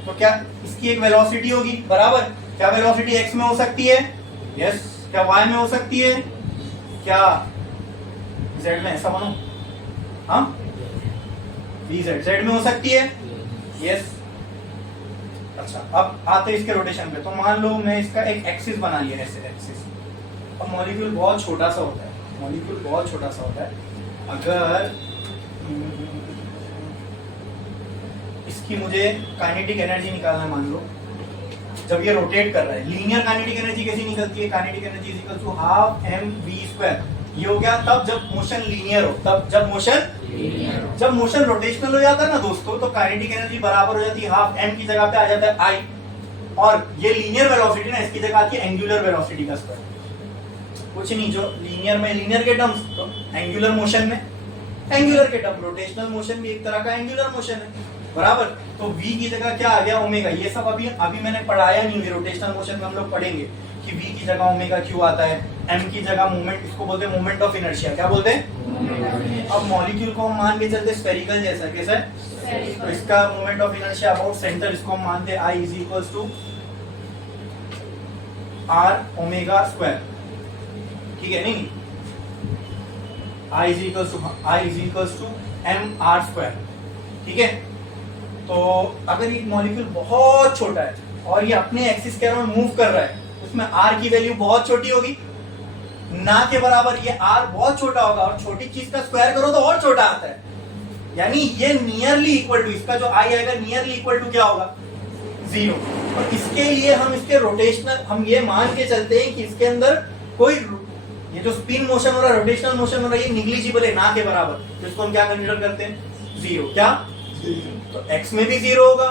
तो क्या इसकी एक वेलोसिटी होगी, बराबर? क्या वेलोसिटी एक्स में हो सकती है? यस। क्या वाई में हो सकती है? क्या जेड में? ऐसा मानो, हाँ, जेड में हो सकती है? यस। अच्छा, अब आते हैं इसके रोटेशन पे। तो मान लो मैं इसका एक एक्सिस बना लिया, ऐसे एक्सिस। अब मॉलिक्यूल बहुत छोटा सा होता है, मॉलिक्यूल बहुत छोटा सा होता है। अगर इसकी मुझे काइनेटिक एनर्जी निकालना है, मान लो जब ये रोटेट कर रहा है, लीनियर काइनेटिक एनर्जी कैसी निकलती है? Kinetic energy is equal to half mv²। ये हो गया तब जब मोशन लीनियर हो, तब जब मोशन रोटेशनल हो जाता है ना दोस्तों, तो काइनेटिक एनर्जी बराबर हो जाती है हाफ m की जगह पे आ जाता है I, और ये लीनियर वेलोसिटी ना, इसकी जगह आती है एंगुलर वेलोसिटी का स्क्वायर। कुछ नहीं, जो लीनियर में लीनियर के टर्म्स, तो एंगुलर मोशन में एंगुलर के टर्म, रोटेशनल मोशन भी एक तरह का एंगुलर मोशन है, बराबर? तो v की जगह क्या आ गया? ओमेगा। ये सब अभी मैंने पढ़ाया नहीं है, रोटेशनल मोशन में हम लोग पढ़ेंगे कि v की जगह ओमेगा क्यों आता है, m की जगह मोमेंट, इसको बोलते हैं मोमेंट ऑफ इनर्शिया। क्या बोलते हैं? अब मॉलिक्यूल को हम मान के चलते स्फेरिकल जैसा, कैसा है? तो इसका moment of inertia about centre, इसको हम मानते हैं I is equals to r omega square, ठीक है? नहीं, I is equals to mr square, ठीक है? तो अगर ये मॉलिक्यूल बहुत छोटा है और ये अपने एक्सिस के अराउंड मूव कर रहा है, उसमें r की वैल्यू बहुत छोटी होगी, ना के बराबर। ये r बहुत छोटा होगा और छोटी चीज का स्क्वायर करो तो और छोटा आता है, यानी ये नियरली इक्वल टू, इसका जो I आएगा नियरली इक्वल टू क्या होगा? 0। और इसके लिए हम इसके रोटेशनल, हम ये मान के चलते हैं कि इसके अंदर कोई, ये जो स्पिन मोशन हो रहा है, रोटेशनल मोशन हो रहा है, ये निग्लिजिबल है, ना के बराबर। तो इसको हम क्या कंसीडर करते हैं? 0। क्या? तो x में भी 0 होगा,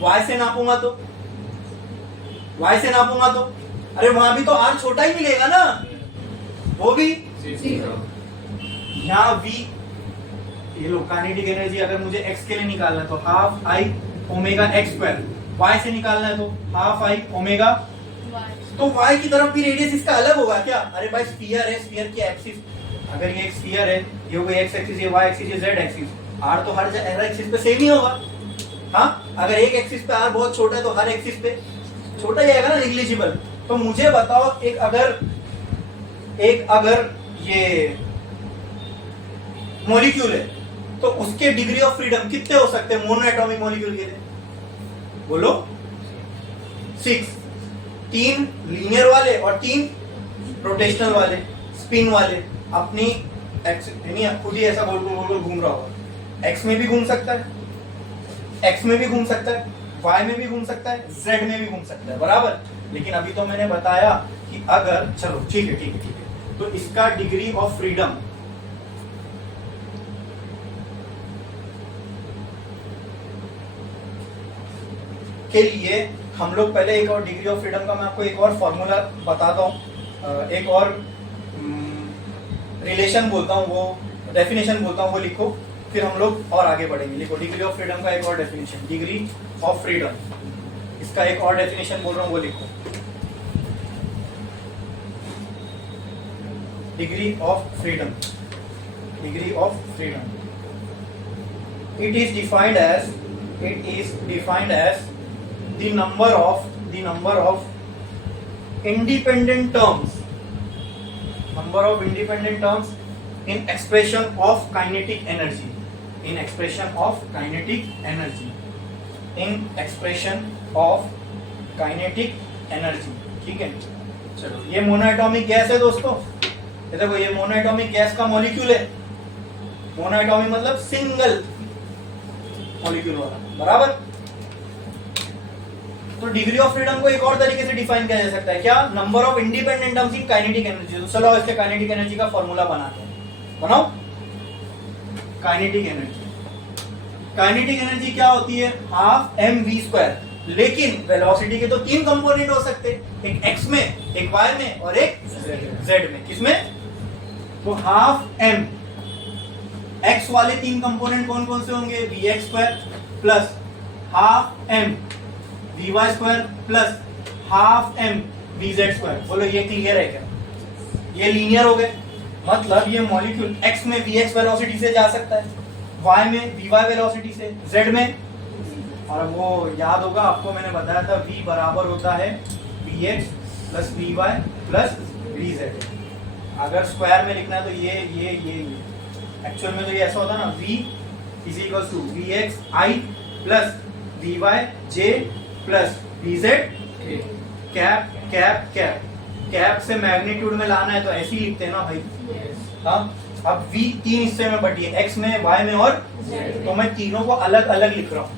y से नापूंगा तो, अरे वहां भी तो r छोटा ही मिलेगा ना, वो भी 0। यहाँ v, ये लो काइनेटिक एनर्जी अगर मुझे x के लिए निकालना है तो half I omega x square, y से निकालना है तो हाफ I ओमेगा, तो y की तरफ भी रेडियस इसका अलग होगा क्या? अरे भाई स्फीयर है, स्फीयर की एक्सिस, अगर ये एक स्फीयर है, ये हो गई x एक्सिस, ये y एक्सिस, ये z एक्सिस, r तो हर एक्सिस पे सेम ही होगा। हाँ, अगर एक एक्सिस पे r बहुत छोटा है तो हर एक्सिस पे छोटा ही आएगा ना, निग्लिजिबल। तो मुझे बताओ, एक अगर ये मॉलिक्यूल है तो उसके डिग्री ऑफ फ्रीडम कितने हो सकते हैं मोनो एटॉमिक मॉलिक्यूल के लिए? बोलो। 6। 3 लीनियर वाले और 3 रोटेशनल वाले। स्पिन वाले अपनी एक्स नहीं खुद ही ऐसा गोल गोल गोल घूम रहा होगा, एक्स में भी घूम सकता है, एक्स में भी घूम सकता है, वाई में भी घूम सकता है, जेड में भी घूम सकता है, बराबर। लेकिन अभी तो मैंने बताया कि अगर चलो ठीक है ठीक है ठीक है, तो इसका डिग्री ऑफ फ्रीडम के लिए हम लोग पहले एक और डिग्री ऑफ फ्रीडम का मैं आपको एक और फॉर्मूला बताता हूँ, एक और रिलेशन बोलता हूँ, वो डेफिनेशन बोलता हूँ, वो लिखो, फिर हम लोग और आगे बढ़ेंगे। लिखो डिग्री ऑफ फ्रीडम का एक और डेफिनेशन, डिग्री ऑफ फ्रीडम, इसका एक और डेफिनेशन बोल रहा हूँ, वो लिखो। Degree of freedom, degree of freedom, it is defined as the number of independent terms in expression of kinetic energy, in expression of kinetic energy, in expression of kinetic energy। ठीक है, चलो ये monoatomic gas है दोस्तों, ये देखो ये monoatomic gas का मॉलिक्यूल है, मोनोएटॉमिक मतलब सिंगल मॉलिक्यूल वाला, बराबर। तो डिग्री ऑफ फ्रीडम को एक और तरीके से डिफाइन किया जा सकता है, क्या? Number of independent terms in kinetic energy. तो चलो इसके काइनेटिक एनर्जी का फॉर्मूला बनाते हैं, बनाओ। काइनेटिक एनर्जी, काइनेटिक एनर्जी क्या होती है? Half M V square. लेकिन वेलोसिटी के तो तीन कंपोनेंट हो सकते हैं, एक एक्स में, एक वाई में और एक जेड में। किसमें? तो हाफ एम, एक्स वाले तीन कंपोनेंट कौन कौन से होंगे? V X square plus half M V Y square plus half M V Z square. बोलो ये क्लियर है क्या? ये लीनियर हो गए, मतलब ये मॉलिक्यूल एक्स में वी एक्स वेलोसिटी से जा सकता है, वाई में वी वाई वेलोसिटी से, जेड में, और वो याद होगा आपको मैंने बताया था v बराबर होता है V X plus V Y plus V Z. अगर स्क्वायर में लिखना है तो ये एक्चुअल में तो ये ऐसा होता है ना, v is equal to V X I plus V Y J plus V Z cap cap cap. Cap से मैग्नीट्यूड में लाना है तो ऐसे ही लिखते हैं ना भाई। हाँ, अब v तीन हिस्से में बटी है, x में, y में और z, तो मैं तीनों को अलग अलग लिख रहा हूँ।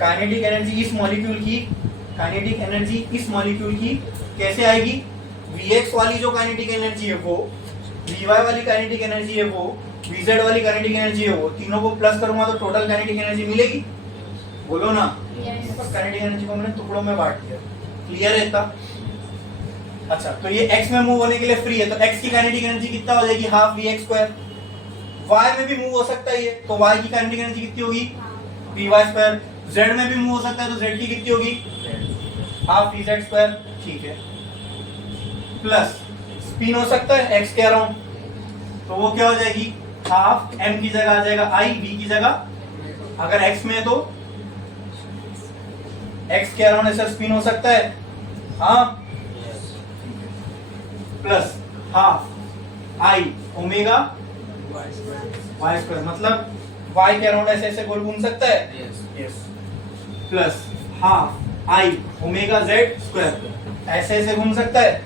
काइनेटिक एनर्जी इस मॉलिक्यूल की, काइनेटिक एनर्जी इस मॉलिक्यूल की कैसे आएगी? Vx वाली जो काइनेटिक एनर्जी है वो, Vy वाली काइनेटिक एनर्जी है वो, Vz वाली काइनेटिक एनर्जी है वो, तीनों को प्लस करूंगा तो टोटल काइनेटिक एनर्जी मिलेगी। बोलो ना। काइनेटिक एनर्जी को मैंने टुकड़ों में बांट दिया, क्लियर है इतना? अच्छा, तो ये x में मूव होने के लिए फ्री है, तो x की काइनेटिक एनर्जी कितना हो जाएगी? Half V X square. y में भी मूव हो सकता है ये, तो y की काइनेटिक एनर्जी कितनी होगी? We Y square. z में भी मूव हो सकता है तो z की कितनी होगी? Half we Z square. ठीक है, प्लस स्पिन हो सकता है, x कह रहा हूं, तो वो क्या हो जाएगी? हाफ m की जगह आ जाएगा i, v की जगह। अगर x में है तो x कह रहा हूं सर, स्पिन हो सकता है, हाँ, plus half I omega Y square, मतलब y के अराउंड ऐसे ऐसे गोल घूम सकता है, yes, plus half I omega Z square ऐसे ऐसे घूम सकता है।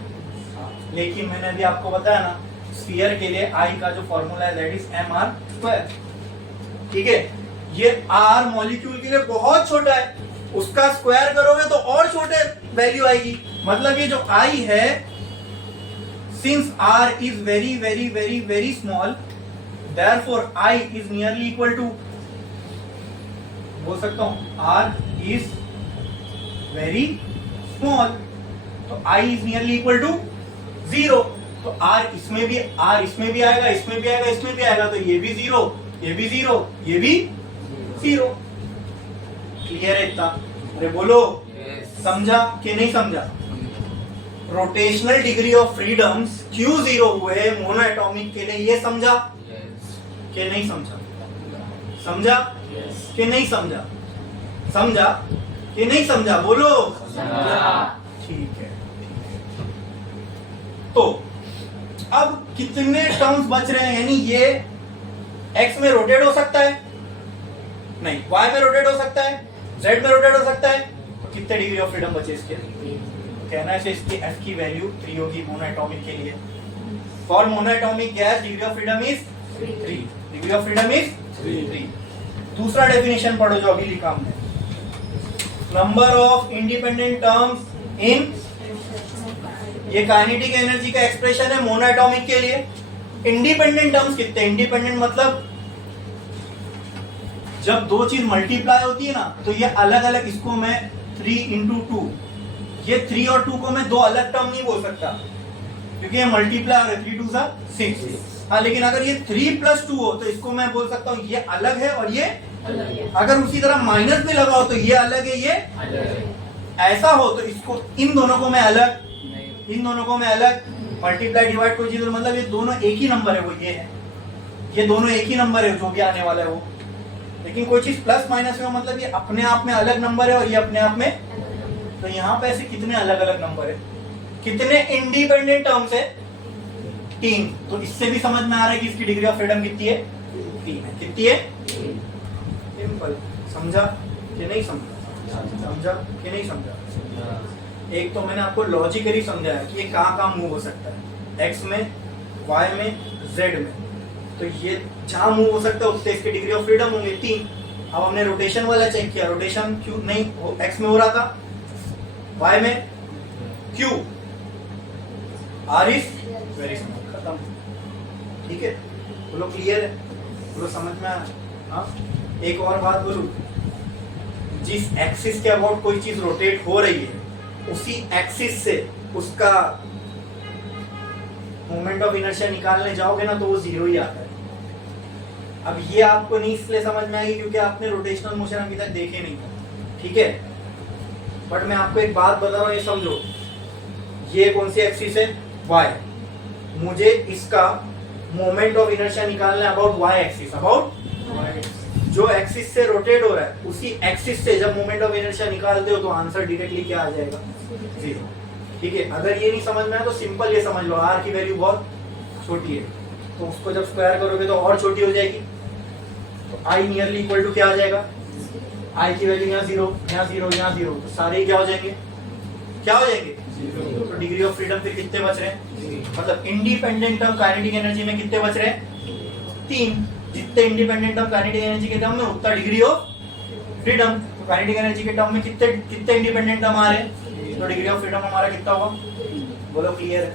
लेकिन मैंने अभी आपको बताया ना, स्फीयर के लिए i का जो फॉर्मूला है that is M R square. ठीक है, ये r मॉलिक्यूल के लिए बहुत छोटा है, उसका स्क्वायर करोगे तो और छोटे वैल्यू आएगी। मतलब ये जो i है, since r is very very very very small, therefore I is nearly equal to, बोल सकता हूं r is very small, तो I is nearly equal to 0। तो r इसमें भी आएगा, इसमें भी आएगा, इसमें भी आएगा, तो ये भी 0, ये भी 0, ये भी 0। क्लियर है इतना? अरे बोलो, समझा कि नहीं समझा? रोटेशनल डिग्री ऑफ फ्रीडम्स क्यों 0 हुए मोनोएटॉमिक के लिए, ये समझा कि नहीं समझा? समझा कि नहीं समझा? समझा कि नहीं समझा? बोलो। ठीक है, तो अब कितने टर्म्स बच रहे हैं? यानी ये x में रोटेट हो सकता है नहीं, y में रोटेट हो सकता है, z में रोटेट हो सकता है, तो कितने डिग्री ऑफ फ्रीडम बचे इसके? कहना है इसकी f की वैल्यू 3 होगी मोनोएटॉमिक के लिए। For monoatomic gas degree of freedom is 3, degree of freedom is 3। दूसरा डेफिनेशन पढ़ो जो अभी लिखा हमने, नंबर ऑफ इंडिपेंडेंट टर्म्स इन, ये काइनेटिक एनर्जी का एक्सप्रेशन है मोनोएटॉमिक के लिए। इंडिपेंडेंट टर्म्स कितने, इंडिपेंडेंट मतलब जब दो चीज मल्टीप्लाई होती है ना तो ये अलग अलग, इसको मैं 3 into 2, ये 3 और 2 को मैं दो अलग टर्म नहीं बोल सकता क्योंकि ये मल्टीप्लाई हो रहा है, 3 2 6। हाँ, लेकिन अगर ये 3 + 2 हो तो इसको मैं बोल सकता हूँ ये अलग है और ये अलग है। अगर उसी तरह माइनस भी लगा हो तो ये अलग है, ये अलग है। ऐसा हो तो इसको, इन दोनों को मैं अलग, इन दोनों को मैं अलग, मल्टीप्लाई डिवाइड कोई चीज, मतलब ये दोनों एक ही नंबर है, वो ये है, ये दोनों एक ही नंबर है जो भी आने वाला है वो। लेकिन कोई चीज प्लस माइनस में मतलब ये अपने आप में अलग नंबर है और ये अपने आप में, तो यहाँ पे ऐसे कितने अलग अलग नंबर है, कितने इंडिपेंडेंट टर्म्स है, 3। तो इससे भी समझ में आ रहा है कि इसकी डिग्री ऑफ फ्रीडम कितनी है, 3 है। कितनी है? सिंपल। समझा कि नहीं समझा? समझा कि नहीं समझा? एक तो मैंने आपको लॉजिकली समझाया कि ये कहाँ मूव हो सकता है, एक्स में, वाई में, जेड में। तो ये जहां मूव हो सकता है उससे इसकी डिग्री ऑफ फ्रीडम होंगे 3। अब हमने रोटेशन वाला चेक किया, रोटेशन क्यों नहीं, एक्स में हो रहा था, वाई में Q, R is very small, खत्म। ठीक है, बोलो क्लियर है, बोलो समझ में आया? हाँ, एक और बात बोलूं, जिस एक्सिस के अबाउट कोई चीज रोटेट हो रही है उसी एक्सिस से उसका मोमेंट ऑफ इनर्शिया निकालने जाओगे ना तो वो 0 ही आता है। अब ये आपको नहीं इसलिए समझ में आएगी क्योंकि आपने रोटेशनल मोशन अभी तक देखे नहीं था, ठीक है। बट मैं आपको एक बात बता रहा हूँ, ये समझो, ये कौन सी एक्सिस है, वाई, मुझे इसका मोमेंट ऑफ इनर्शिया निकालना है अबाउट वाई एक्सिस, अबाउट जो एक्सिस से रोटेट हो रहा है उसी एक्सिस से जब मोमेंट ऑफ इनर्शिया निकालते हो तो आंसर डायरेक्टली क्या आ जाएगा, 0। ठीक है, अगर ये नहीं समझ में आया तो सिंपल ये समझ लो, आर की वैल्यू बहुत छोटी है तो उसको जब स्क्वायर करोगे तो और छोटी हो जाएगी, तो आई नियरली इक्वल टू क्या आ जाएगा, आई की वैल्यू यहाँ 0, यहाँ 0, यहाँ 0, तो सारे क्या हो जाएंगे, क्या हो जाएंगे, 0। तो डिग्री ऑफ फ्रीडम फिर कितने बच रहे हैं, मतलब इंडिपेंडेंट टर्म काइनेटिक एनर्जी में कितने बच रहे हैं, 3। जितने इंडिपेंडेंट टर्म काइनेटिक एनर्जी के टर्म में उतना डिग्री ऑफ फ्रीडम, तो काइनेटिक एनर्जी के टर्म में कितने कितने इंडिपेंडेंट टर्म आ रहे हैं, तो डिग्री ऑफ फ्रीडम हमारा कितना होगा, बोलो क्लियर है,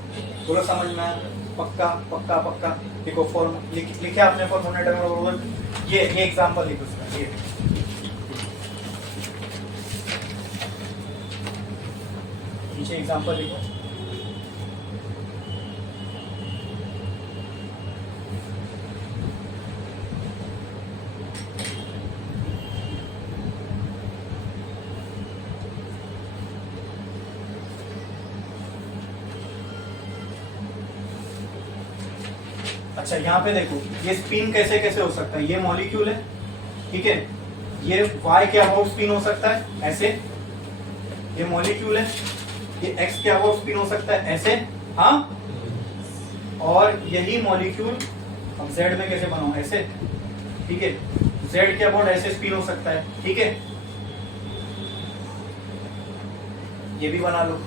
बोलो समझ में आया, पक्का पक्का पक्का। देखो फॉर्म लिखे आपने फॉर मोनोएटॉमिक, ये एग्जांपल लिखो इसका, ये नीचे एग्जांपल लिखो। अच्छा, यहाँ पे देखो ये स्पिन कैसे कैसे हो सकता है, ये मॉलिक्यूल है, ठीक है, ये y के अबाउट स्पिन हो सकता है ऐसे, ये मॉलिक्यूल है, ये x के अबाउट स्पिन हो सकता है ऐसे, हाँ, और यही मॉलिक्यूल अब z में कैसे बनाओ, ऐसे, ठीक है, z के अबाउट ऐसे स्पिन हो सकता है, ठीक है, ये भी बना लो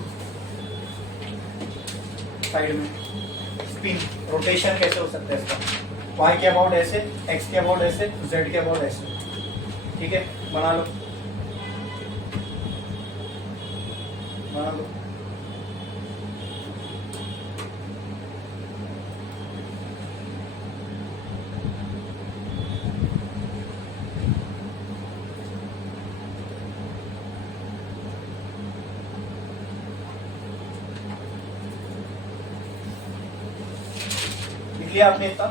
साइड में, स्पिन रोटेशन कैसे हो सकता है इसका, y के अबाउट ऐसे, x के अबाउट ऐसे, z के अबाउट ऐसे, ठीक है, बना लो बना लो। लिया आपने इतना,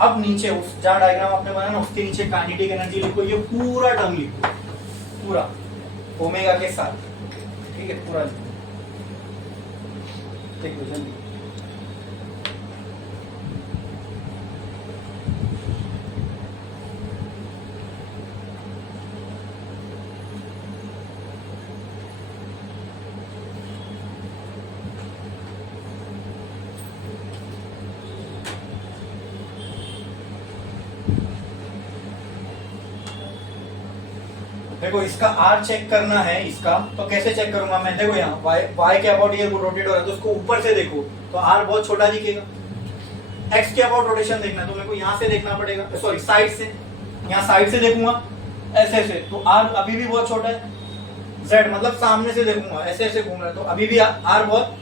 अब नीचे उस जहाँ डायग्राम आपने बनाया ना उसके नीचे काइनेटिक एनर्जी लिखो, ये पूरा टर्म लिखो, पूरा ओमेगा के साथ, ठीक है, पूरा लिखो, देखो जल्दी। देखो इसका आर चेक करना है इसका, तो कैसे चेक करूंगा मैं? देखो यहाँ वाई के अबाउट ये रोटेट हो रहा है, तो उसको ऊपर से देखो तो आर बहुत छोटा दिखेगा। एक्स के अबाउट रोटेशन देखना है तो मेरे को यहाँ से देखना पड़ेगा, सॉरी साइड से, यहाँ साइड से देखूंगा ऐसे ऐसे, तो आर अभी भी बहुत छोटा है। जेड मतलब सामने से देखूंगा ऐसे ऐसे घूम रहा है, तो अभी भी आर बहुत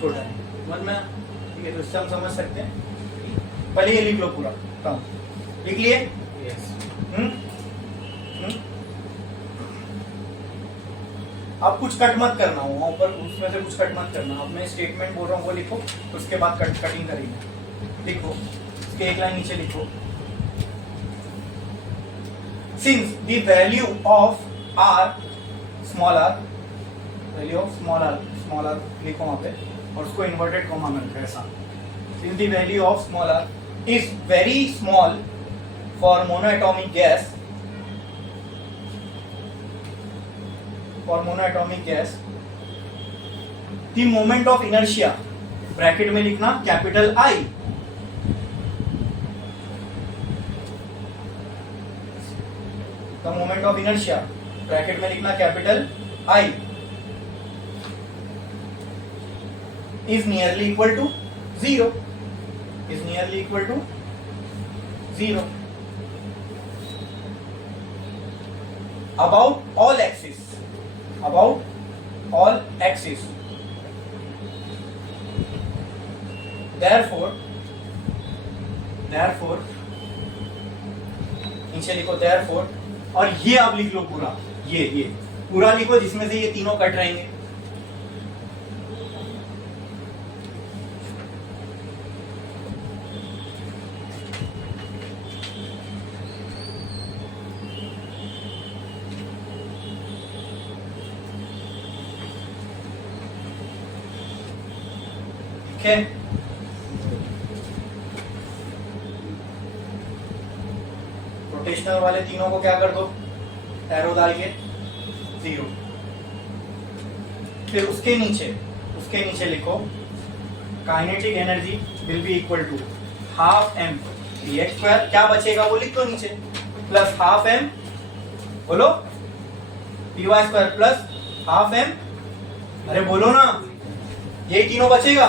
छोटा है। समझ में? ठीक है, तो इससे हम समझ सकते हैं। पहले ये लिख लो पूरा काम, लिख लिए? अब कुछ कट मत करना, वहां ऊपर उसमें से कुछ कट मत करना। अब मैं स्टेटमेंट बोल रहा हूँ वो लिखो, उसके बाद कटिंग करेंगे। लिखो इसके एक लाइन नीचे लिखो, since the value of R small R, value of small R लिखो वहां पे, और उसको इन्वर्टेड कॉमा में रखो ऐसा। Since the value of small R is very small for monoatomic gas, for monoatomic gas, the moment of inertia bracket में लिखना capital I, the moment of inertia bracket में लिखना capital I is nearly equal to 0, is nearly equal to 0 about all axes, about all axes. Therefore नीचे लिखो therefore, और ये आप लिख लो पूरा, ये पूरा लिखो जिसमें से ये तीनों कट रहेंगे। ठीक है, रोटेशनल वाले तीनों को क्या कर दो, एरो डाल के 0। फिर उसके नीचे लिखो kinetic energy will be equal to half M D X square, क्या बचेगा वो लिख दो नीचे, प्लस हाफ एम, बोलो D Y square plus half M, अरे बोलो ना, यही तीनों बचेगा।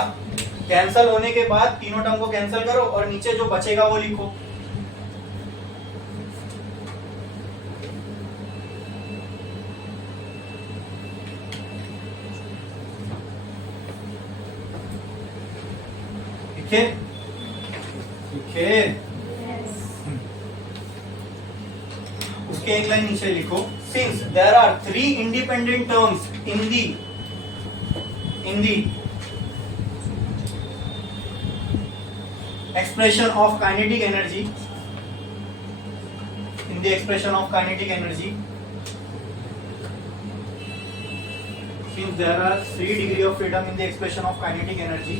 कैंसल होने के बाद तीनों टर्म को कैंसिल करो और नीचे जो बचेगा वो लिखो। ठीक है, ठीक है, उसके एक लाइन नीचे लिखो, since there are 3 independent terms in the expression of kinetic energy, in the expression of kinetic energy, since there are 3 degree of freedom in the expression of kinetic energy,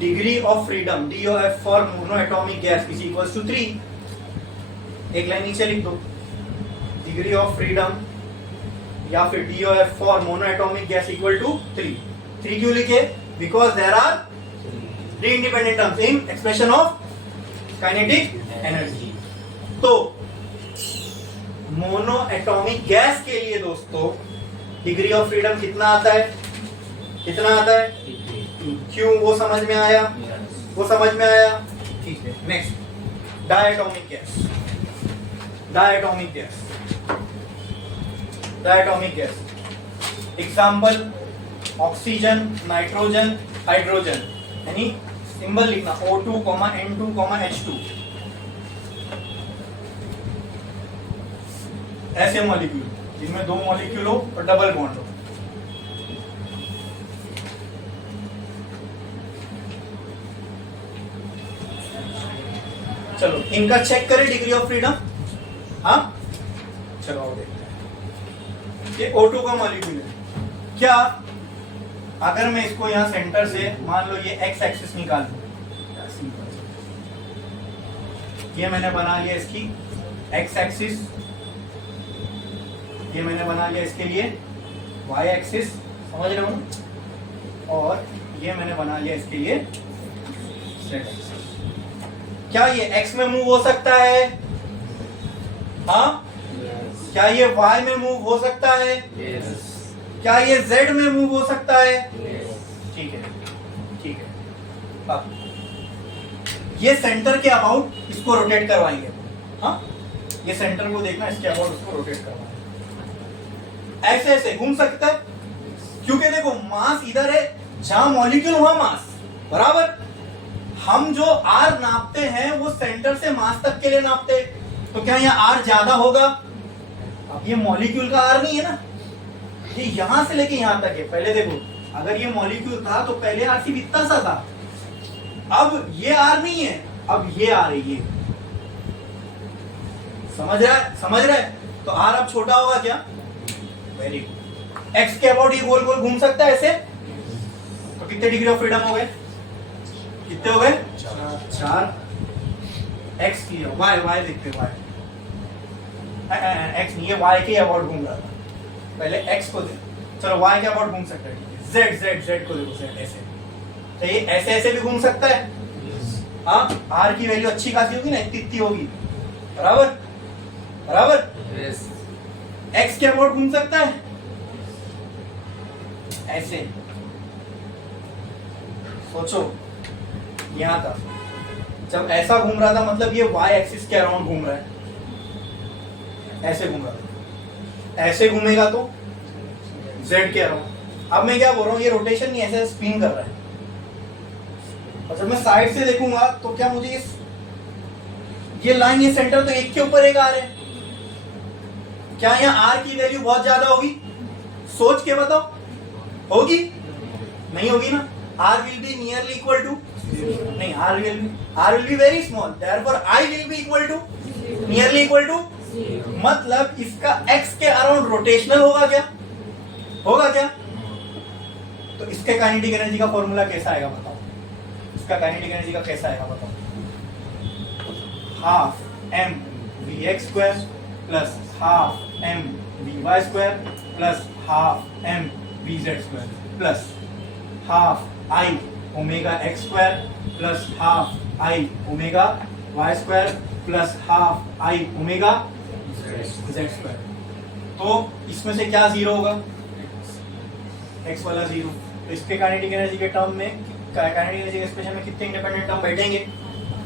degree of freedom DOF for monoatomic gas is equals to 3। एक line नीचे लिख दो, degree of freedom या फिर DOF for monoatomic gas equal to 3 क्यों लिखे? Because there are 3 independent terms in expression of kinetic energy. तो मोनोएटॉमिक गैस के लिए दोस्तों डिग्री ऑफ फ्रीडम कितना आता है? कितना आता है? क्यों? वो समझ में आया? वो समझ में आया? ठीक है, next diatomic gas. Diatomic gas, diatomic gas example oxygen, nitrogen, hydrogen, यानी सिंबल लिखना O2, N2, H2, ऐसे मॉलिक्यूल जिनमें 2 मॉलिक्यूल हो और डबल बॉन्ड हो। चलो इनका चेक करें डिग्री ऑफ फ्रीडम। हाँ चलो आओ देखते हैं। ये O2 का मॉलिक्यूल है। क्या अगर मैं इसको यहाँ सेंटर से मान लो ये एक्स एक्सिस निकाल दूं, ये मैंने बना लिया इसकी एक्स एक्सिस, ये मैंने बना लिया इसके लिए वाई एक्सिस, समझ रहे हो ना? और ये मैंने बना लिया इसके लिए सेट एक्स। क्या ये x में मूव हो सकता है? हाँ, क्या ये y में मूव हो सकता है? क्या ये z में मूव हो सकता है? ठीक है, ठीक है। अब ये सेंटर के अबाउट इसको रोटेट करवाएंगे। हाँ, ये सेंटर को देखना, इसके अबाउट उसको रोटेट करवाएंगे। ऐसे ऐसे घूम सकता है, क्योंकि देखो मास इधर है, जहां मॉलिक्यूल वहां मास, बराबर। हम जो r नापते हैं वो सेंटर से मास तक के लिए नापते हैं, तो क्या यहाँ r ज्यादा होगा? अब ये मॉलिक्यूल का r नहीं है ना, ये यहां से लेके यहां तक है। पहले देखो, अगर ये मॉलिक्यूल था तो पहले r सिर्फ इतना सा था, अब ये r नहीं है, अब ये आ रही है। समझ रहा है? समझ रहा है? तो r अब छोटा होगा क्या? Very good. x के अबाउट ये गोल गोल घूम सकता है ऐसे, तो कितने डिग्री ऑफ फ्रीडम हो गए? कितने हो गए? 4। x की y देखते हैं, y x नहीं, ये y के अबाउट घूम रहा था। पहले x को दे, चलो y के अबाउट घूम सकता है। z को देखो, z ऐसे, तो ये ऐसे ऐसे भी घूम सकता है। हाँ, r की वैल्यू अच्छी खासी होगी ना, इतनी होगी, बराबर बराबर। x के अबाउट घूम सकता है ऐसे। सोचो, यहां था, जब ऐसा घूम रहा था मतलब ये y एक्सिस के अराउंड घूम रहा है, ऐसे घूम रहा था। ऐसे घूमेगा तो z के अराउंड। अब मैं क्या बोल रहा हूं, ये रोटेशन नहीं, ऐसे स्पिन कर रहा है। और जब मैं साइड से देखूंगा तो क्या मुझे ये लाइन, ये सेंटर तो एक के ऊपर एक आ रहे हैं, क्या यहाँ r की वैल्यू बहुत ज्यादा होगी? सोच के बताओ, होगी? नहीं होगी ना। r will be nearly equal to, नहीं, r will be very small, therefore I will be equal to, nearly equal to, मतलब इसका x के अराउंड रोटेशनल होगा क्या? होगा क्या? तो इसके काइनेटिक एनर्जी का फॉर्मूला कैसा आएगा बताओ? इसका काइनेटिक एनर्जी का कैसा आएगा बताओ? Half m vx square plus half m vy square plus half m vz square plus half i omega x square plus half i omega y square plus half i omega z square. तो इसमें से क्या zero होगा? x वाला zero. तो इसके kinetic energy के term में, काइनेटिक एनर्जी के एक्सप्रेशन में कितने इंडिपेंडेंट टर्म बैठेंगे?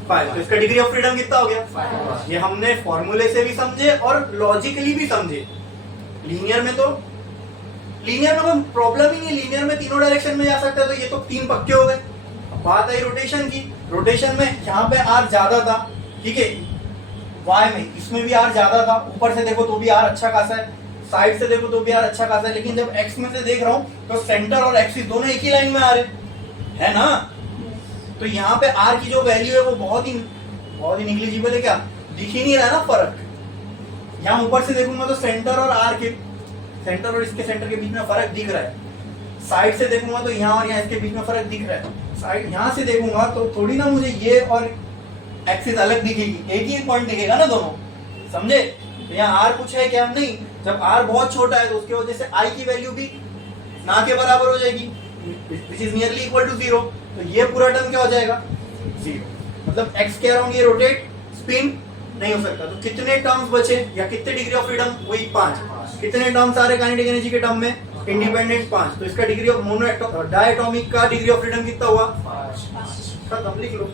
5। तो इसका डिग्री ऑफ फ्रीडम कितना हो गया? 5। ये हमने फॉर्मूले से भी समझे और लॉजिकली भी समझे। लीनियर में कोई प्रॉब्लम ही नहीं, लीनियर में तीनों डायरेक्शन में जा सकता है, तो ये तो 3 पक्के हो गए। बात आई रोटेशन की। रोटेशन में यहाँ पे r ज्यादा था, ठीक है, y में इसमें भी r ज्यादा था, ऊपर से देखो तो भी r अच्छा खासा है, साइड से देखो तो भी r अच्छा खासा है, लेकिन जब x में से देख रहा हूँ तो सेंटर और एक्सिस दोनों एक ही लाइन में आ रहे है ना। तो यहाँ पे r की जो वैल्यू है वो बहुत ही निग्लिजिबल है, क्या दिख ही नहीं रहा है ना फर्क। यहाँ ऊपर से देखूंगा तो सेंटर और इसके सेंटर के बीच में फर्क दिख रहा है, साइड से देखूंगा तो यहाँ और यहाँ इसके बीच में फर्क दिख रहा है, साइड यहाँ से देखूंगा तो थोड़ी ना मुझे ये और एक्सिस अलग दिखेगी, एक ही पॉइंट दिखेगा ना दोनों, समझे। तो यहाँ r कुछ है क्या? नहीं। जब r बहुत छोटा है तो उसकी वजह से i की वैल्यू भी ना के बराबर हो जाएगी, which is nearly equal to 0। तो ये पूरा टर्म क्या हो जाएगा? 0। मतलब x के अराउंड ये रोटेट स्पिन नहीं हो सकता। तो कितने टर्म्स बचे या कितने डिग्री ऑफ फ्रीडम? वही 5। कितने टर्म्स आ रहे काइनेटिक एनर्जी के टर्म में? इंडिपेंडेंट 5। तो इसका डिग्री ऑफ डायटोमिक का डिग्री ऑफ फ्रीडम कितना हुआ? 5। खत्म, लिख लो।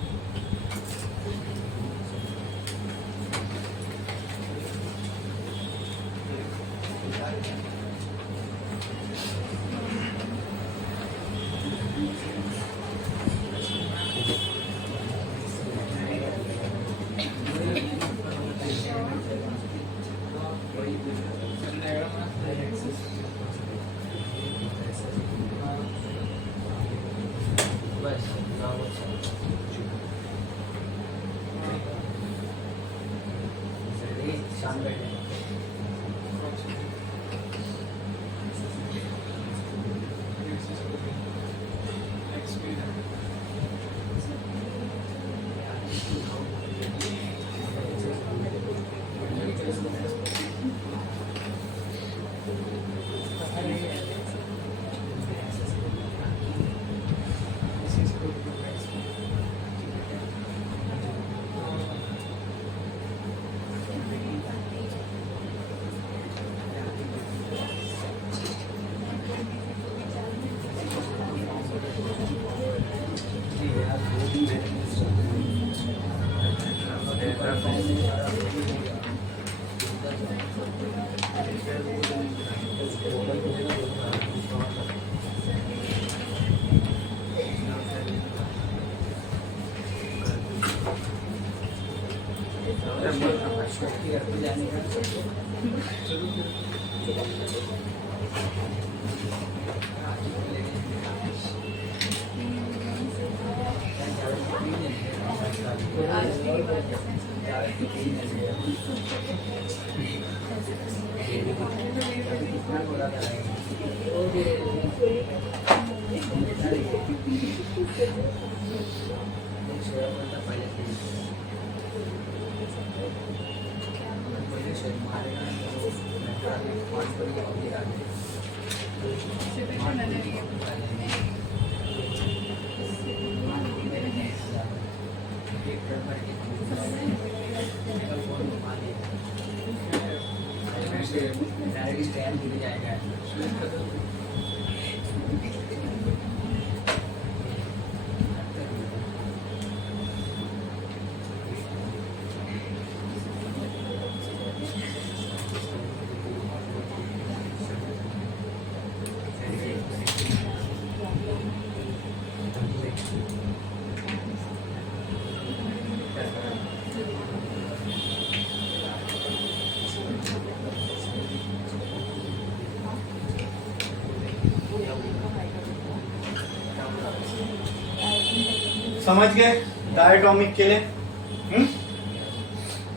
समझ गए डायटोमिक के लिए?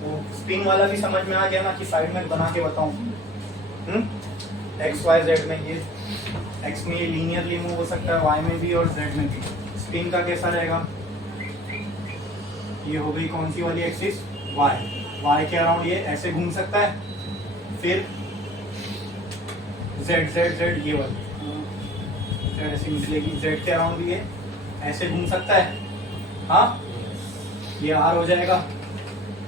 वो स्पिन वाला भी समझ में आ गया ना कि साइड में बना के बताऊं? एक्स वाई जेड में ये एक्स में ये लीनियरली मूव हो सकता है, वाई में भी और जेड में भी। स्पिन का कैसा रहेगा? ये हो गई कौन सी वाली एक्सिस? वाई। वाई के अराउंड ये ऐसे घूम सकता है, फिर जेड जेड जेड ये वाली जेड ऐसे निकलेगी, जेड के अराउंड भी ये ऐसे घूम सकता है। हाँ, ये आर हो जाएगा,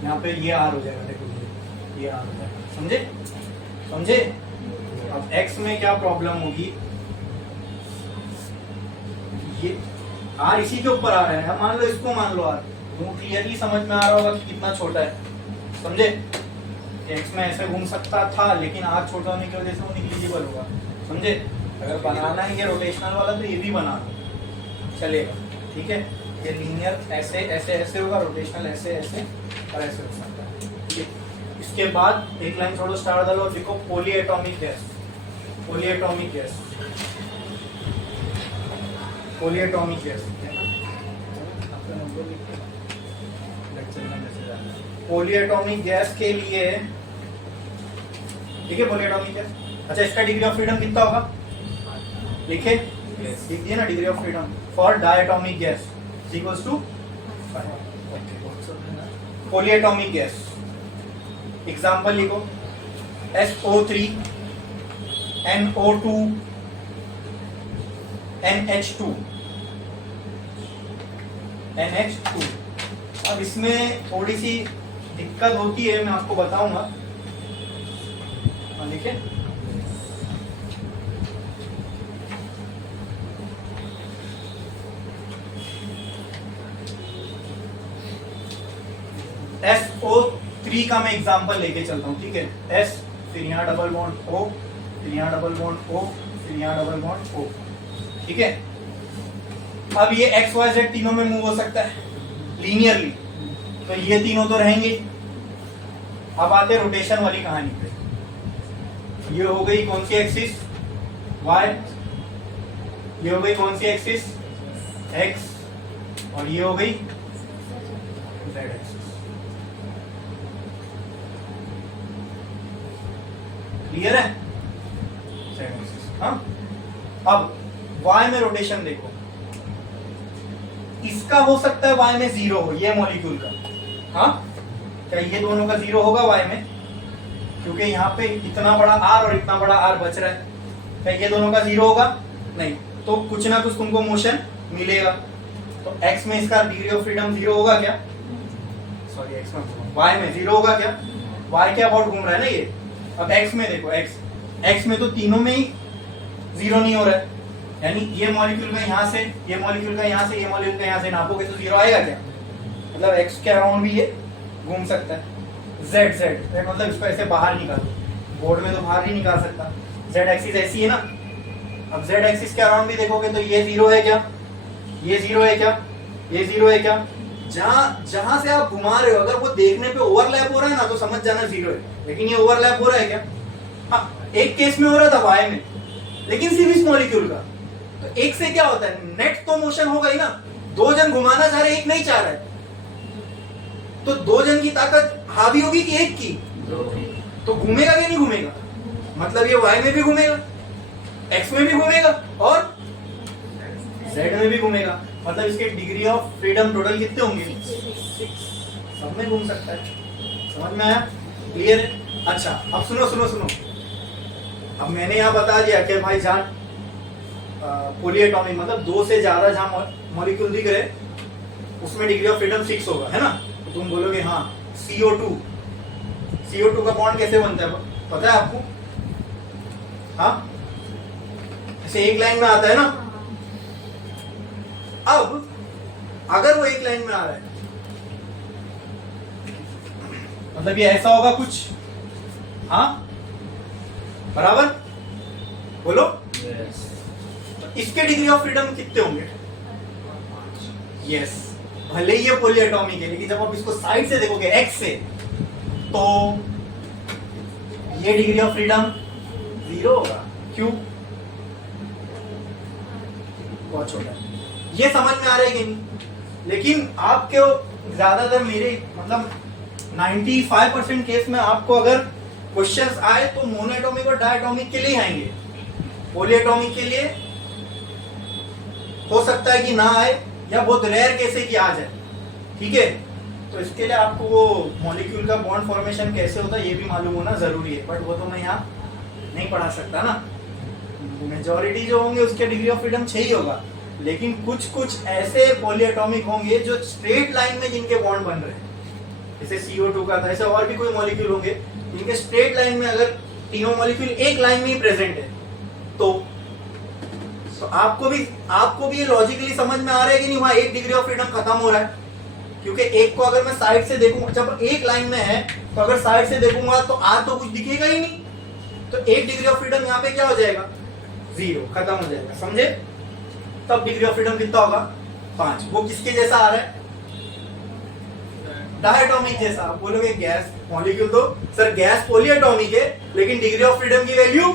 यहाँ पे ये आर हो जाएगा, देखो ये आर हो जाएगा। समझे? समझे? अब एक्स में क्या प्रॉब्लम होगी? ये आर इसी के ऊपर आ रहा है, मान लो इसको मान लो आर, तो क्लियरली समझ में आ रहा होगा कि कितना छोटा है। समझे? एक्स में ऐसे घूम सकता था, लेकिन आर छोटा होने की वजह से वो निग्लिजिबल होगा। समझे? अगर बनाना है ये रोटेशनल वाला तो ये भी बना दो, चलेगा। ठीक है, ये लीनियर ऐसे ऐसे ऐसे होगा, रोटेशनल ऐसे ऐसे और ऐसे हो सकता है। ठीक है, इसके बाद एक लाइन छोड़ो, स्टार डालो और लिखो poly atomic gas. Poly atomic gas, poly atomic gas, poly atomic gas के लिए, ठीक है, पॉली एटॉमिक गैस। अच्छा, इसका डिग्री ऑफ फ्रीडम कितना होगा? लिखे, लिख दिए ना, degree of freedom for diatomic gas equals to 5। Polyatomic gas example लिखो, SO3 NO2 NH2 NH2। अब इसमें थोड़ी सी दिक्कत होती है, मैं आपको बताऊंगा। देखिए, SO3 का मैं एग्जांपल लेके चलता हूँ। ठीक है, S, फिर यहाँ डबल बॉन्ड O, फिर यहाँ डबल बॉन्ड O, फिर यहाँ डबल बॉन्ड O। ठीक है, अब ये एक्स वाई जेड तीनों में मूव हो सकता है लीनियरली, तो ये तीनों तो रहेंगे। अब आते रोटेशन वाली कहानी पे। ये हो गई कौन सी एक्सिस? Y। ये हो गई कौन सी एक्सिस? X। और ये हो गई Z एक्सिस। क्लियर है? Z axis. हाँ, अब Y में रोटेशन देखो, इसका हो सकता है Y में 0 हो, ये मॉलिक्यूल का। हाँ, क्या ये दोनों का 0 होगा Y में? क्योंकि यहाँ पे इतना बड़ा R और इतना बड़ा R बच रहा है, क्या ये दोनों का 0 होगा? नहीं, तो कुछ ना कुछ तुमको मोशन मिलेगा। तो X में इसका डिग्री ऑफ फ्रीडम 0 होगा क्या? सॉरी, X में, Y में 0 होगा क्या? Y के अबाउट घूम रहा है ना ये। अब X में देखो, X में तो तीनों में ही 0 नहीं हो रहा है, यानी ये मॉलिक्यूल का यहाँ से, ये मॉलिक्यूल का यहाँ से, ये मॉलिक्यूल का यहाँ से नापोगे तो 0 आएगा क्या? मतलब X के अराउंड भी ये घूम सकता है। Z मतलब इसको ऐसे बाहर निकालो, बोर्ड में तो बाहर नहीं निकाल सकता। Z एक्सिस ऐसी है ना, अब Z एक्सिस के अराउंड भी देखोगे तो ये 0 है क्या? ये 0 है क्या? ये 0 है क्या? जहां से आप घुमा रहे हो अगर वो देखने पे ओवरलैप हो रहा है ना तो समझ जाना जीरो है, लेकिन ये ओवरलैप हो रहा है क्या? हाँ, एक केस में हो रहा था वाई में, लेकिन सिर्फ इस मॉलिक्यूल का। तो एक से क्या होता है, नेट तो मोशन होगा ही ना, दो जन घुमाना चाह रहे, एक नहीं चाह रहा है, तो दो जन की ताकत हावी होगी कि एक की? तो घूमेगा कि नहीं घूमेगा? मतलब ये वाई में भी घूमेगा, एक्स में भी घूमेगा और जेड में भी घूमेगा। मतलब इसके डिग्री ऑफ फ्रीडम टोटल कितने होंगे? 6। सब में घूम सकता है। समझ में आया? क्लियर है? अच्छा, अब सुनो सुनो सुनो, अब मैंने यहाँ बता दिया कि भाई जहाँ पॉलीएटॉमिक मतलब 2 से ज्यादा जहाँ मॉलिक्यूल दिख रहे उसमें डिग्री ऑफ फ्रीडम 6 होगा, है ना? तो तुम बोलोगे हाँ CO2 का बॉन्ड कैसे बनता है पता है आपको? हाँ, ऐसे एक लाइन में आता है ना। अब अगर वो एक लाइन में आ रहा है मतलब ये ऐसा होगा कुछ, हाँ बराबर बोलो। yes. इसके डिग्री ऑफ फ्रीडम कितने होंगे? यस, भले ही ये पॉलीएटॉमिक है, लेकिन जब आप इसको साइड से देखोगे एक्स से, तो ये डिग्री ऑफ फ्रीडम 0 होगा। क्यों? बहुत छोटा है। ये समझ में आ रहा है कि नहीं? लेकिन आपके ज्यादातर मेरे मतलब 95% केस में आपको अगर क्वेश्चंस आए तो मोनोएटॉमिक और डायटॉमिक के लिए आएंगे, पॉलीएटॉमिक के लिए हो सकता है कि ना आए, या बहुत रेयर केस है कि आ जाए। ठीक है, तो इसके लिए आपको वो मॉलिक्यूल का बॉन्ड फॉर्मेशन कैसे होता है ये भी मालूम होना जरूरी है, बट वो तो मैं यहाँ नहीं पढ़ा सकता ना। मेजॉरिटी जो होंगे उसके डिग्री ऑफ फ्रीडम 6 ही होगा, लेकिन कुछ कुछ ऐसे पॉलीएटॉमिक होंगे जो स्ट्रेट लाइन में जिनके बॉन्ड बन रहे हैं, जैसे CO2 का था, ऐसे और भी कोई मॉलिक्यूल होंगे जिनके स्ट्रेट लाइन में अगर तीनों मॉलिक्यूल एक लाइन में ही प्रेजेंट है, तो आपको भी ये लॉजिकली समझ में आ रहा है कि नहीं? वहां एक डिग्री ऑफ फ्रीडम खत्म हो रहा है, क्योंकि एक को अगर मैं साइड से देखूंगा, जब एक लाइन में है तो अगर साइड से देखूंगा तो आ तो कुछ दिखेगा ही नहीं, तो एक डिग्री ऑफ फ्रीडम यहाँ पे क्या हो जाएगा? 0, खत्म हो जाएगा। समझे? तब डिग्री ऑफ फ्रीडम कितना होगा? 5। वो किसके जैसा आ रहा है? डायटॉमिक जैसा। आप बोलोगे गैस मॉलिक्यूल तो सर गैस पॉलीएटॉमिक है, लेकिन डिग्री ऑफ फ्रीडम की वैल्यू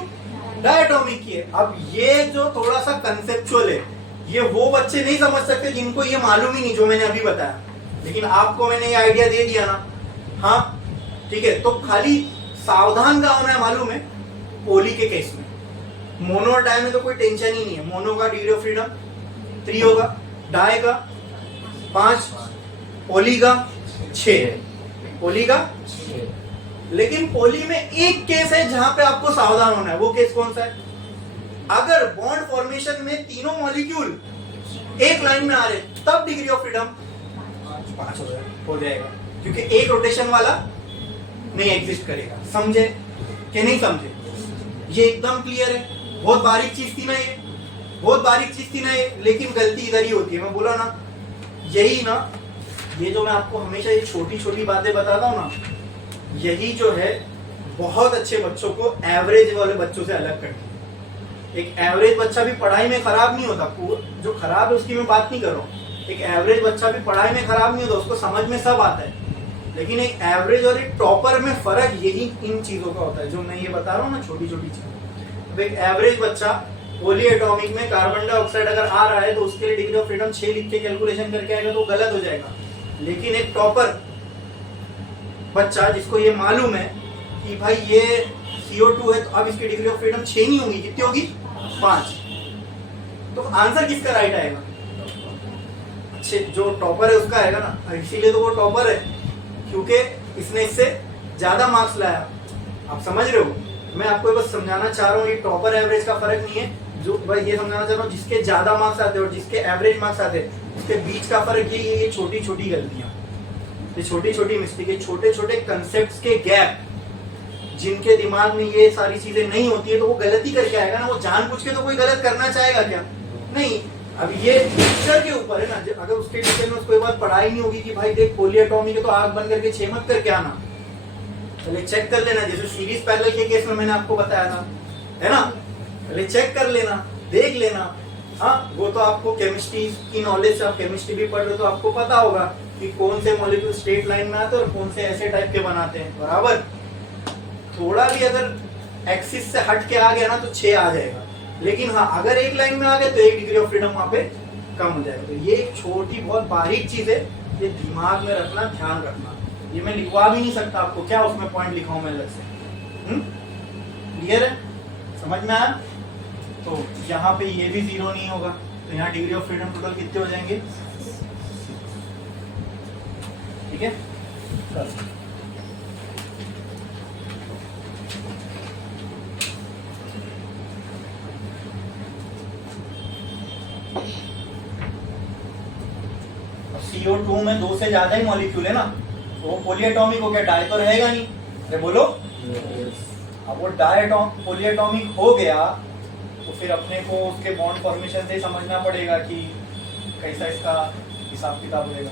डायटॉमिक की है। अब ये जो थोड़ा सा कंसेप्चुअल है, ये वो बच्चे नहीं समझ सकते जिनको ये मालूम ही नहीं जो मैंने अभी बताया, लेकिन आपको मैंने ये आइडिया दे दिया ना। हाँ ठीक है, तो खाली सावधान का होना है मालूम है। पोली के केस में, मोनो और डाई में तो कोई टेंशन ही नहीं है। मोनो का डिग्री ऑफ फ्रीडम 3 होगा, डाई का 5, पोली का 6, पोली का 6। लेकिन पोली में एक केस है जहां पे आपको सावधान होना है। वो केस कौन सा है? अगर बॉन्ड फॉर्मेशन में तीनों मॉलिक्यूल एक लाइन में आ रहे तब डिग्री ऑफ फ्रीडम 5 हो जाएगा, क्योंकि एक रोटेशन वाला नहीं एग्जिस्ट करेगा। समझे कि नहीं समझे? ये एकदम क्लियर है। बहुत बारीक चीज थी ना ये, बहुत बारीक चीज थी ना ये, लेकिन गलती इधर ही होती है। मैं बोला ना, यही ना, ये जो मैं आपको हमेशा ये छोटी छोटी बातें बताता हूँ ना, यही जो है बहुत अच्छे बच्चों को एवरेज वाले बच्चों से अलग करती है। एक एवरेज बच्चा भी पढ़ाई में खराब नहीं होता, जो खराब है उसकी मैं बात नहीं कर रहा हूँ। एक एवरेज बच्चा भी पढ़ाई में खराब नहीं होता, उसको समझ में सब आता है। लेकिन एक एवरेज और एक टॉपर में फर्क यही इन चीजों का होता है जो मैं ये बता रहा हूँ ना, छोटी छोटी चीजें। अब एक एवरेज बच्चा पॉलीएटॉमिक में कार्बन डाइऑक्साइड अगर आ रहा है तो उसके लिए डिग्री ऑफ फ्रीडम 6 लिख के कैलकुलेशन करके आएगा तो गलत हो जाएगा। लेकिन एक टॉपर बच्चा जिसको ये मालूम है कि भाई ये CO2 है, तो अब इसकी डिग्री ऑफ फ्रीडम 6 नहीं होगी, कितनी होगी? 5। तो आंसर किसका राइट आएगा? अच्छे जो टॉपर है उसका आएगा ना। इसीलिए तो वो टॉपर है, क्योंकि इसने इससे ज्यादा मार्क्स लाया। आप समझ रहे हो? मैं आपको बस समझाना चाह रहा हूँ, ये टॉपर एवरेज का फर्क नहीं है। जो भाई ये समझाना चाह रहा हूँ, जिसके ज्यादा मार्क्स आते हैं और जिसके एवरेज मार्क्स आते हैं, उसके बीच का फर्क यही है। ये छोटी छोटी गलतियां, ये छोटी छोटी मिस्टेक, ये छोटे छोटे कंसेप्ट के गैप, जिनके दिमाग में ये सारी चीजें नहीं होती है तो वो गलती करके आएगा ना। वो जानबूझ के तो कोई गलत करना चाहेगा क्या? नहीं। अब ये टीचर के ऊपर है ना। अगर उसके टीचर ने उसको एक बार पढ़ाई नहीं होगी कि भाई देख पॉलीएटॉमिक है तो आग बंद करके 6 मत करके आना, पहले चेक कर लेना। जैसे सीरीज पैरेलल के केस में मैंने आपको बताया था, है ना? पहले चेक कर लेना, देख लेना। हाँ, वो तो आपको केमिस्ट्री की नॉलेज, आप केमिस्ट्री भी पढ़ रहे हो तो आपको पता होगा कि कौन से मॉलिक्यूल स्ट्रेट लाइन में आते हैं और कौन से ऐसे टाइप के बनाते हैं, बराबर। थोड़ा भी अगर एक्सिस से हट के आ गया ना तो 6 आ जाएगा, लेकिन हाँ अगर एक लाइन में आ गए तो 1 डिग्री ऑफ फ्रीडम वहां पे कम हो जाएगा। तो ये एक छोटी बहुत बारीक चीज है, ये दिमाग में रखना, ध्यान रखना। ये मैं लिखवा भी नहीं सकता आपको, क्या उसमें पॉइंट लिखाऊं मैं अलग से। क्लियर है, समझ में आया? तो यहाँ पे ये भी 0 नहीं होगा, तो यहाँ डिग्री ऑफ फ्रीडम टोटल कितने हो जाएंगे? ठीक है, CO2 में 2 से ज्यादा ही मॉलिक्यूल है ना, तो वो पॉलीएटॉमिक हो गया, डाई तो रहेगा नहीं। अरे बोलो, अब वो पॉलीएटॉमिक हो गया तो फिर अपने को उसके बॉन्ड फॉर्मेशन से समझना पड़ेगा कि कैसा इसका हिसाब किताब रहेगा।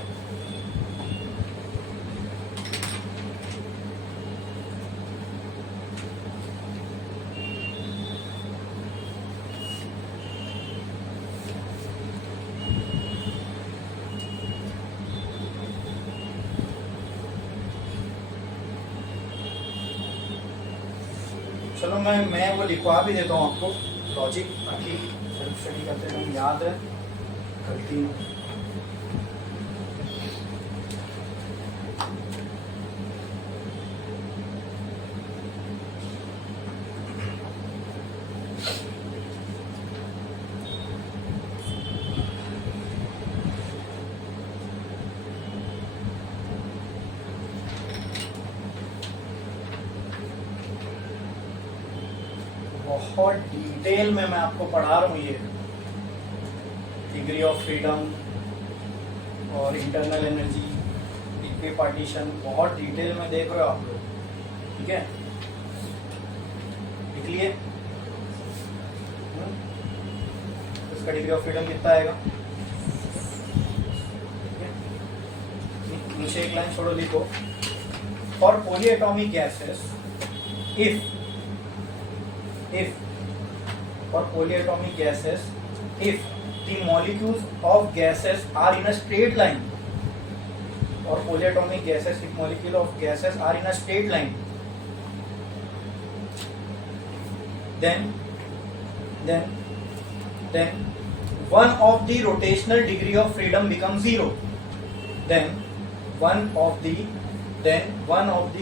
चलो मैं वो लिखवा भी देता हूँ आपको लॉजिक, ताकि सेल्फ स्टडी करते टाइम याद है, गलती नहीं। बहुत डिटेल में मैं आपको पढ़ा रहा हूँ ये डिग्री ऑफ फ्रीडम और इंटरनल एनर्जी, इक्वे पार्टीशन, बहुत डिटेल में देख रहे हो आप लोग। ठीक है, लिख लिए? इसका डिग्री ऑफ फ्रीडम कितना आएगा? नीचे एक लाइन छोड़ो, लिखो for polyatomic gases if for polyatomic gases, if the molecules of gases are in a straight line, or polyatomic gases, if molecule of gases are in a straight line, then one of the rotational degree of freedom becomes 0. Then one of the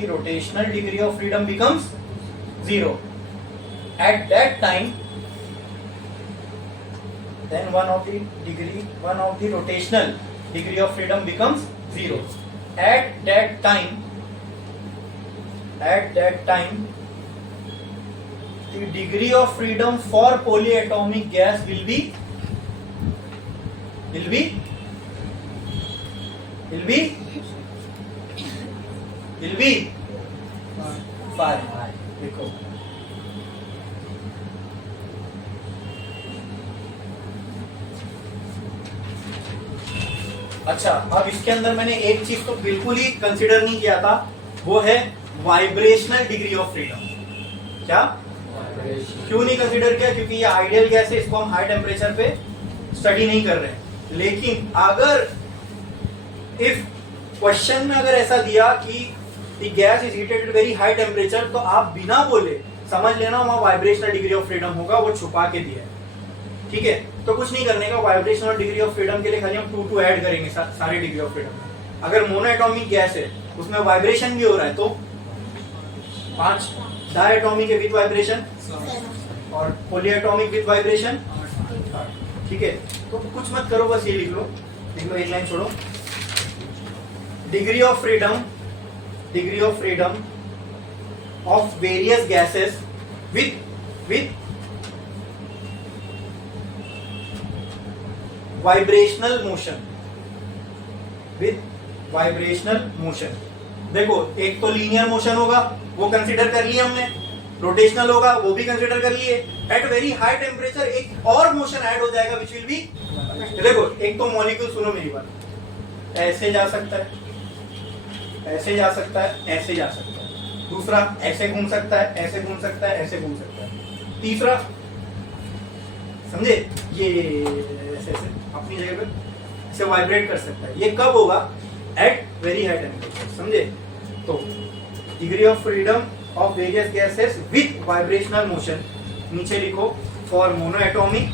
rotational degree of freedom becomes 0. At that time, then one of the rotational degree of freedom becomes 0. At that time, the degree of freedom for polyatomic gas will be 5. देखो, अच्छा, अब इसके अंदर मैंने एक चीज तो बिल्कुल ही कंसीडर नहीं किया था, वो है वाइब्रेशनल डिग्री ऑफ फ्रीडम। क्या? क्यों नहीं कंसीडर किया? क्योंकि ये आइडियल गैस है, इसको हम हाई टेम्परेचर पे स्टडी नहीं कर रहे। लेकिन अगर इफ क्वेश्चन में अगर ऐसा दिया कि the gas is heated at very high temperature, तो आप बिना बोले समझ लेना वहां वाइब्रेशनल डिग्री ऑफ फ्रीडम होगा, वो छुपा के दिया है। ठीक है, तो कुछ नहीं करने का, वाइब्रेशन और डिग्री ऑफ फ्रीडम के लिए खाली हम 2 ऐड करेंगे सारे डिग्री ऑफ फ्रीडम में। अगर मोनोएटॉमिक गैस है उसमें वाइब्रेशन भी हो रहा है तो 5, डायटोमिक है विद वाइब्रेशन, और पॉलीएटॉमिक विद वाइब्रेशन। ठीक है, तो कुछ मत करो, बस ये लिख लो, एक लाइन छोड़ो। Degree of freedom of various gases with vibrational motion. देखो, एक तो लीनियर मोशन होगा, वो कंसीडर कर लिया हमने, रोटेशनल होगा, वो भी कंसीडर कर लिए। एट वेरी हाई टेम्परेचर एक और मोशन ऐड हो जाएगा विच विल बी, देखो, एक तो मॉलिक्यूल, सुनो मेरी बात, ऐसे जा सकता है, ऐसे जा सकता है, ऐसे जा सकता है। दूसरा ऐसे घूम सकता है, ऐसे घूम सकता है, ऐसे घूम सकता है। तीसरा, समझे, ये ऐसे अपनी जगह पे इसे वाइब्रेट कर सकता है। ये कब होगा? एट वेरी हाई टेम्परेचर, समझे? तो degree of freedom of various gases with vibrational motion, नीचे लिखो फॉर मोनोएटॉमिक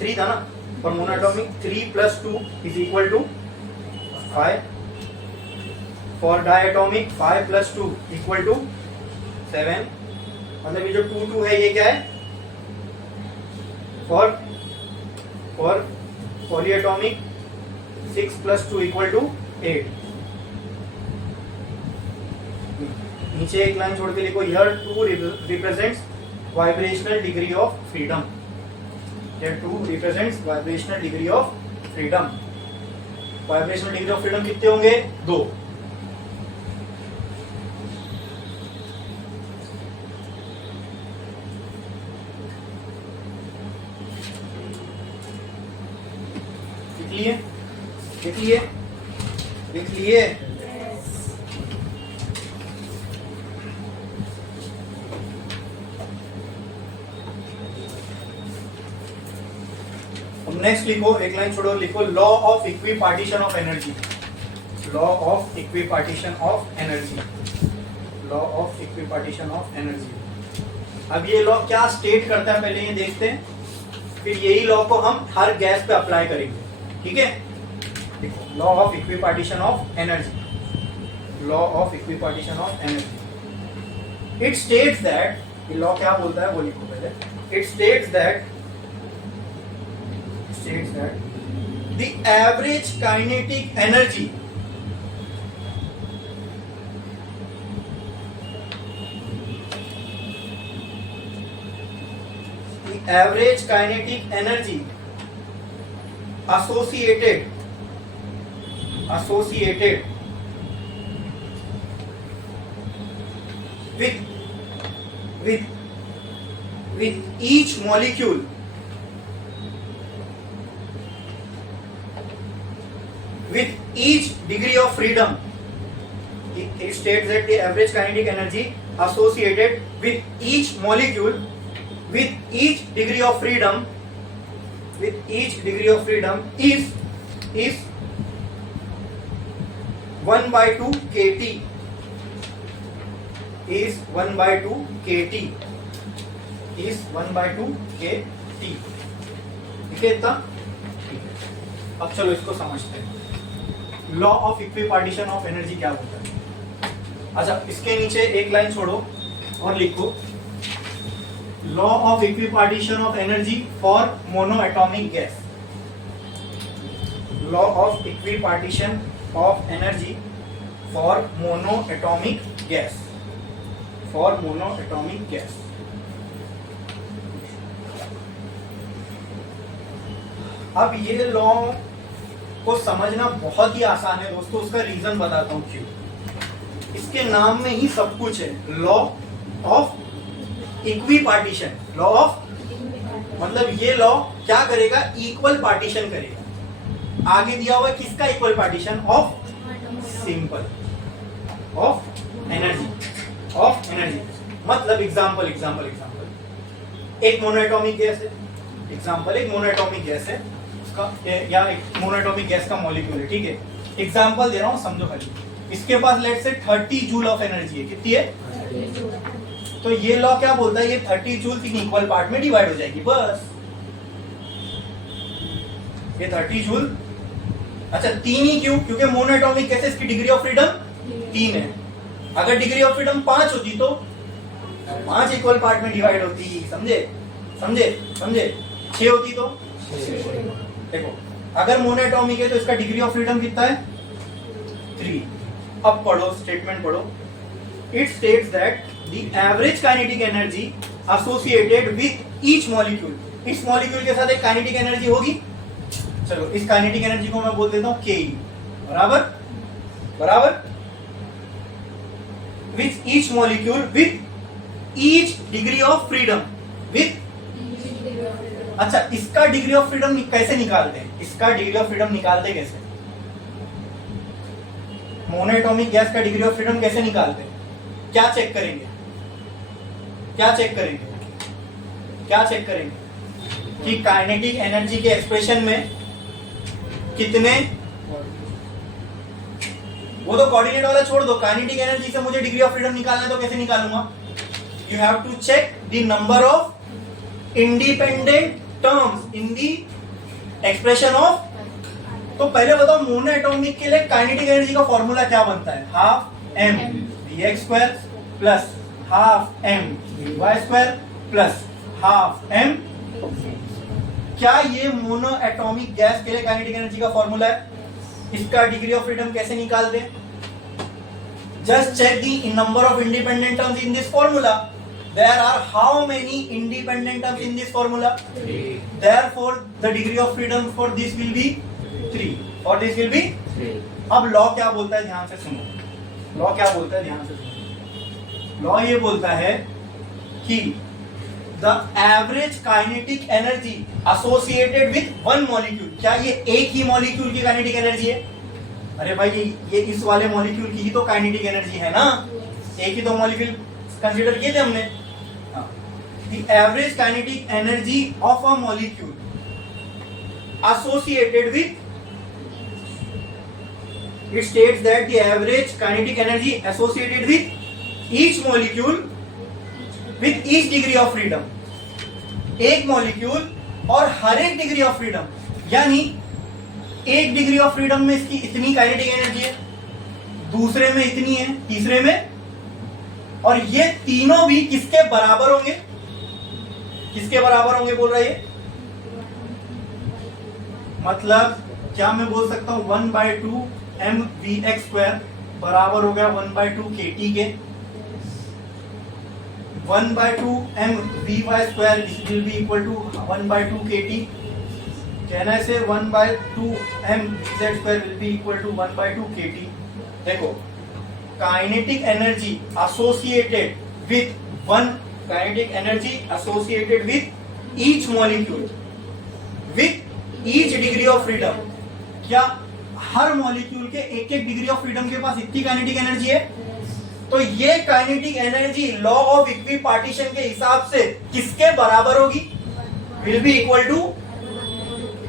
3 था ना, फॉर मोनोएटॉमिक 3 + 2 = 5, फॉर डायटोमिक 5 + 2 = 7, मतलब ये जो 2 2 है ये क्या है? For polyatomic 6 + 2 = 8। नीचे एक लाइन छोड़ के लिखो, here 2 represents vibrational degree of freedom, here 2 represents vibrational degree of freedom. Vibrational degree of freedom कितने होंगे? 2। लिख लिए? नेक्स्ट लिखो, एक लाइन छोड़ो, लिखो law of equipartition of energy, law of equipartition of energy, law of equipartition of energy. अब ये लॉ क्या स्टेट करता है पहले ये देखते हैं, फिर यही लॉ को हम हर गैस पे अप्लाई करेंगे, ठीक है? देखो law of equipartition of energy, law of equipartition of energy. It states that, ये लॉ क्या बोलता है वो लिखो पहले। It states that the average kinetic energy associated with each molecule with each degree of freedom. It states that the average kinetic energy associated with each molecule with each degree of freedom is 1/2 kT, is 1/2 kT, is 1/2 kT। ठीक है इतना? अब चलो इसको समझते हैं, law of equipartition of energy क्या होता है। अच्छा, इसके नीचे एक लाइन छोड़ो और लिखो law of equipartition of energy for monoatomic gas, law of equipartition of energy for monoatomic gas, for monoatomic gas. अब ये लॉ को समझना बहुत ही आसान है दोस्तों, उसका रीजन बताता हूं क्यों। इसके नाम में ही सब कुछ है, law of equipartition. Law of मतलब ये लॉ क्या करेगा? इक्वल पार्टीशन करेगा। आगे दिया हुआ है किसका equal partition? Of simple, of energy, of energy. मतलब एग्जांपल, एक मोनोएटॉमिक गैस है, एग्जांपल एक मोनोएटॉमिक गैस है, या एक मोनोएटॉमिक गैस का मॉलिक्यूल है, ठीक है? एग्जांपल दे रहा हूं, समझो खाली। इसके पास लेट से 30 जूल ऑफ एनर्जी है, कितनी है? तो ये लॉ क्या बोलता है? ये 30 जूल 3 इक्वल पार्ट में डिवाइड हो जाएगी, बस। ये 30 जूल, अच्छा 3 ही क्यों? क्योंकि मोनोएटॉमिक गैसेस की डिग्री ऑफ फ्रीडम 3 है। अगर डिग्री ऑफ फ्रीडम 5 होती तो 5 इक्वल पार्ट में डिवाइड होती, समझे? 6 होती तो देखो, अगर मोनोएटॉमिक है तो इसका डिग्री ऑफ फ्रीडम कितना है? 3। अब पढ़ो, स्टेटमेंट पढ़ो। It states that the average kinetic energy associated with each molecule, इस मॉलिक्यूल के साथ एक काइनेटिक एनर्जी होगी। चलो इस काइनेटिक एनर्जी को मैं बोल देता हूं के, बराबर with each molecule with each degree of freedom, with. अच्छा, इसका डिग्री ऑफ फ्रीडम कैसे निकालते हैं? इसका डिग्री ऑफ फ्रीडम निकालते कैसे? मोनोएटॉमिक गैस का डिग्री ऑफ फ्रीडम कैसे निकालते हैं? क्या चेक करेंगे? कि काइनेटिक एनर्जी के एक्सप्रेशन में कितने, वो तो कोऑर्डिनेट वाला छोड़ दो, काइनेटिक एनर्जी से मुझे डिग्री ऑफ फ्रीडम निकालना है तो कैसे निकालूंगा? You have to check the number of independent terms in the expression of. तो पहले बताओ मोनो एटॉमिक के लिए काइनेटिक एनर्जी का फॉर्मूला क्या बनता है? Half M V X square plus half M V Y square plus half M. क्या ये मोनो एटॉमिक गैस के लिए काइनेटिक एनर्जी का फॉर्मूला है? इसका डिग्री ऑफ फ्रीडम कैसे निकाल दें? Just check the number of independent terms in this formula. There are how many independent terms in this formula? 3. Therefore, the degree of freedom for this will be 3. और this will be 3. अब law क्या बोलता है ध्यान से सुनो. Law क्या बोलता है ध्यान से सुनो. लॉ ये बोलता है कि the average kinetic energy associated with one molecule. क्या ये एक ही मॉलिक्यूल की काइनेटिक एनर्जी है? अरे भाई ये इस वाले मॉलिक्यूल की ही तो काइनेटिक एनर्जी है ना. एक ही तो मॉलिक्यूल कंसीडर किए थे हमने. The average kinetic energy of a molecule associated with, it states that the average kinetic energy associated with each molecule with each degree of freedom. एक मॉलिक्यूल और हर एक डिग्री ऑफ फ्रीडम, यानी एक degree of freedom में इसकी इतनी kinetic energy है, दूसरे में इतनी है, तीसरे में, और ये तीनों भी किसके बराबर होंगे? किसके बराबर होंगे बोल रहे हैं? मतलब क्या मैं बोल सकता हूं 1/2 mvx² बराबर हो गया 1/2 kT के. 1/2 mvy² this will be equal to 1/2 kT. कहना से 1/2 mvz² will be equal to 1/2 kT. देखो kinetic energy associated with one, kinetic energy associated with each molecule with each degree of freedom. क्या हर molecule के एक एक degree of freedom के पास इतनी kinetic energy है? तो ये kinetic energy law of equipartition के हिसाब से किसके बराबर होगी? Will be equal to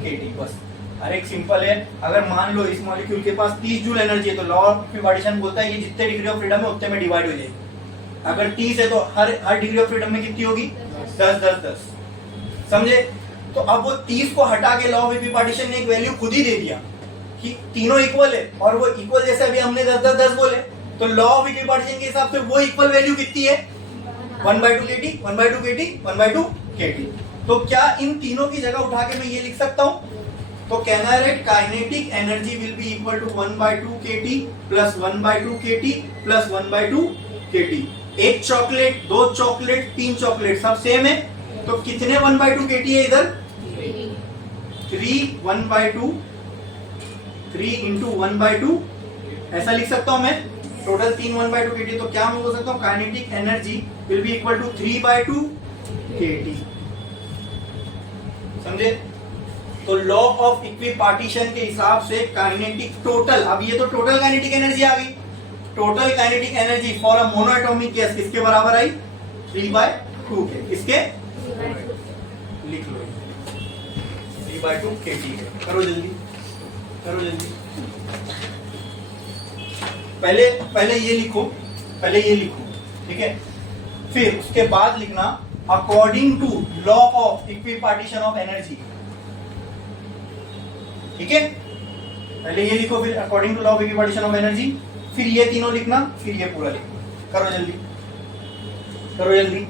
kT. बस हर एक सिंपल है. अगर मान लो इस मॉलिक्यूल के पास 30 जूल एनर्जी है तो लॉ ऑफ इक्विपार्टीशन बोलता है कि जितने डिग्री ऑफ फ्रीडम है उतने में डिवाइड हो जाएगी. अगर 30 है तो हर डिग्री ऑफ फ्रीडम में कितनी होगी? 10 10 10. समझे? तो अब वो 30 को हटा के लॉ ऑफ इक्विपार्टीशन ने एक वैल्यू खुद ही दे दिया कि तीनों इक्वल है, और वो इक्वल जैसे अभी हमने 10 10 10 बोले, तो लॉ ऑफ इक्विपार्टीशन के हिसाब से वो इक्वल वैल्यू कितनी है? 1/2 kT 1/2 kT 1/2 kT. तो क्या इन तीनों की जगह उठा के मैं ये लिख सकता हूं? तो कहना है kinetic energy will be equal to 1/2 kT plus 1/2 kT plus 1/2 kT. एक चॉकलेट, दो चॉकलेट, तीन चॉकलेट सब सेम है, तो कितने 1/2 kT है इधर? 3 1/2 3 इंटू 1/2 ऐसा लिख सकता हूं मैं. Total 3 1/2 kT. तो क्या मैं बोल सकता हूं kinetic energy will be equal to 3/2 kT. समझे? तो लॉ ऑफ इक्विपार्टीशन के हिसाब से काइनेटिक टोटल, अब ये तो टोटल काइनेटिक एनर्जी आ गई. Total kinetic energy for a monoatomic gas किसके बराबर आई? 3/2 के. किसके? लिख लो 3/2 kT. करो जल्दी, करो जल्दी. पहले ये लिखो, पहले ये लिखो, ठीक है? फिर उसके बाद लिखना according to law of equipartition of energy. ठीक है? पहले ये लिखो, फिर according to law of equipartition of energy, फिर ये तीनों लिखना, फिर ये पूरा लिखना. करो जल्दी, करो जल्दी.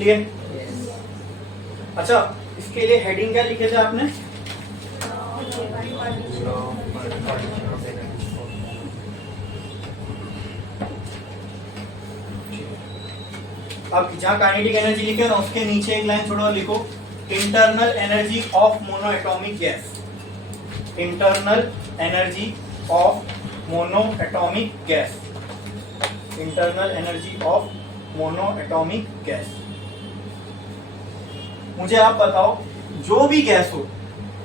क्लियर? अच्छा, इसके लिए हेडिंग क्या लिखे थे आपने? अब जहां काइनेटिक एनर्जी लिखे ना उसके नीचे एक लाइन छोड़ो, लिखो internal energy of mono atomic gas. Internal energy of mono atomic gas. Internal energy of mono atomic gas. मुझे आप बताओ, जो भी गैस हो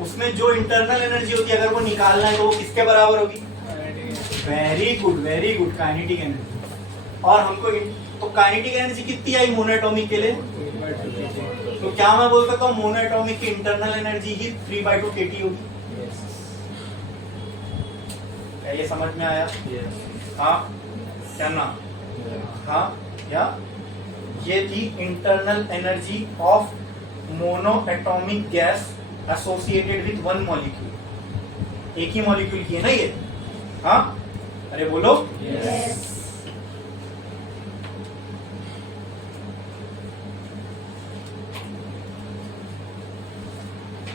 उसमें जो इंटरनल एनर्जी होती है, अगर वो निकालना है तो वो किसके बराबर होगी? Very good, very good, kinetic energy. और हमको तो काइनेटिक एनर्जी कितनी आई मोनो एटॉमिक के लिए? तो क्या मैं बोल सकता हूँ मोनो एटॉमिक की इंटरनल एनर्जी ही 3/2 kT होगी? क्या ये समझ में आया? हाँ क्या ना? हाँ या? ये थी internal energy of mono atomic gas associated with one molecule. एक ही मॉलिक्यूल की है ना ये? हाँ, अरे बोलो। yes.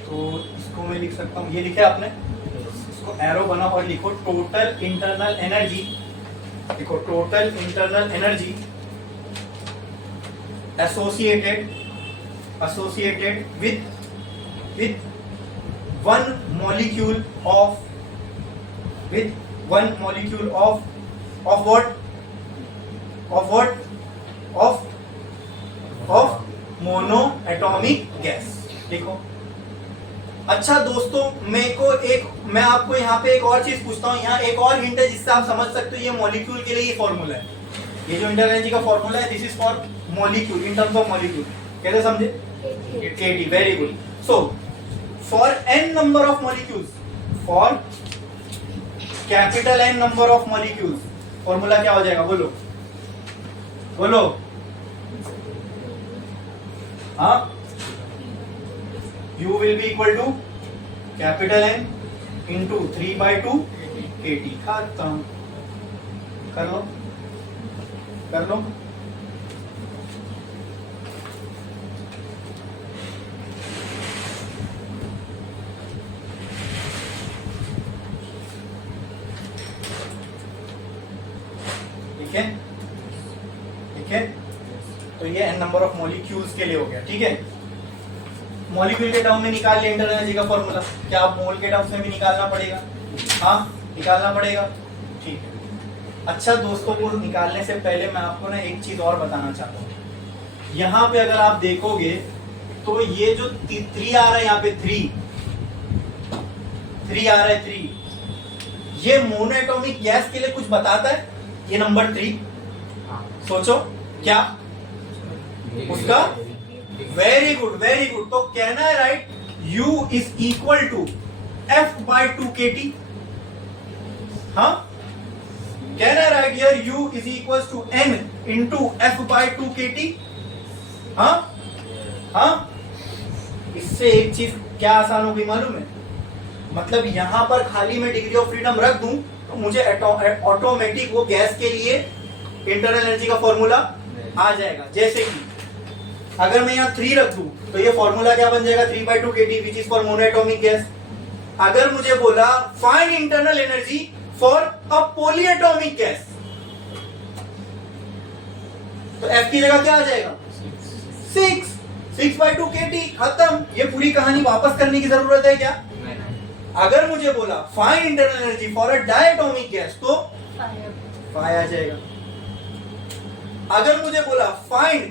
तो इसको मैं लिख सकता हूँ, ये लिखे आपने, इसको एरो बना और लिखो टोटल इंटरनल एनर्जी। लिखो total internal energy associated with one molecule of mono atomic gas. देखो अच्छा दोस्तों, मैं आपको यहाँ पे एक और चीज पूछता हूँ, यहाँ एक और हिंट है जिससे आप समझ सकते हो ये मॉलिक्यूल के लिए ये फॉर्मूला है। ये जो इंटरनल एनर्जी का फॉर्मूला है, this is for molecule, in terms of molecule. कैसे समझे? kT, very good. So for n number of molecules, for capital N number of molecules, formula क्या हो जाएगा? बोलो बोलो। हाँ, U will be equal to capital N into 3/2 kT। खत्म, कर लो कर लो। ठीक है, तो ये n नंबर ऑफ मॉलिक्यूल्स के लिए हो गया। ठीक है, मॉलिक्यूल के टर्म में निकाल लिया इंटरनल एनर्जी का फॉर्मूला। क्या आप मोल के टर्म्स में भी निकालना पड़ेगा? हाँ, निकालना पड़ेगा। ठीक है। अच्छा दोस्तों, को निकालने से पहले मैं आपको ना एक चीज और बताना चाहता हूँ। यहाँ पे अगर आप देखोगे तो ये जो 3 आ रहा है, यहाँ पे 3 आ रहा है, 3, ये मोनो एटॉमिक गैस के लिए कुछ बताता है? ये नंबर 3 सोचो क्या उसका? Very good, very good. तो कहना है right, U is equal to F/2 kT। हाँ, कहना है right here U is equal to N into F/2 kT। हाँ हाँ, इससे एक चीज क्या आसान हो गई मालूम है? मतलब यहां पर खाली मैं डिग्री ऑफ फ्रीडम रख दूं तो मुझे ऑटोमेटिक वो गैस के लिए इंटरनल एनर्जी का फॉर्मूला आ जाएगा। जैसे कि अगर मैं यहाँ 3 रख दूं तो ये फॉर्मूला क्या बन जाएगा? 3/2 kT which is for mono atomic gas. अगर मुझे बोला find internal energy for a polyatomic gas, तो F की जगह क्या आ जाएगा? 6/2 kT। खत्म। ये पूरी कहानी वापस करने की जरूरत है क्या? अगर मुझे बोला find internal energy for a diatomic gas, तो 5 आ जाएगा। अगर मुझे बोला find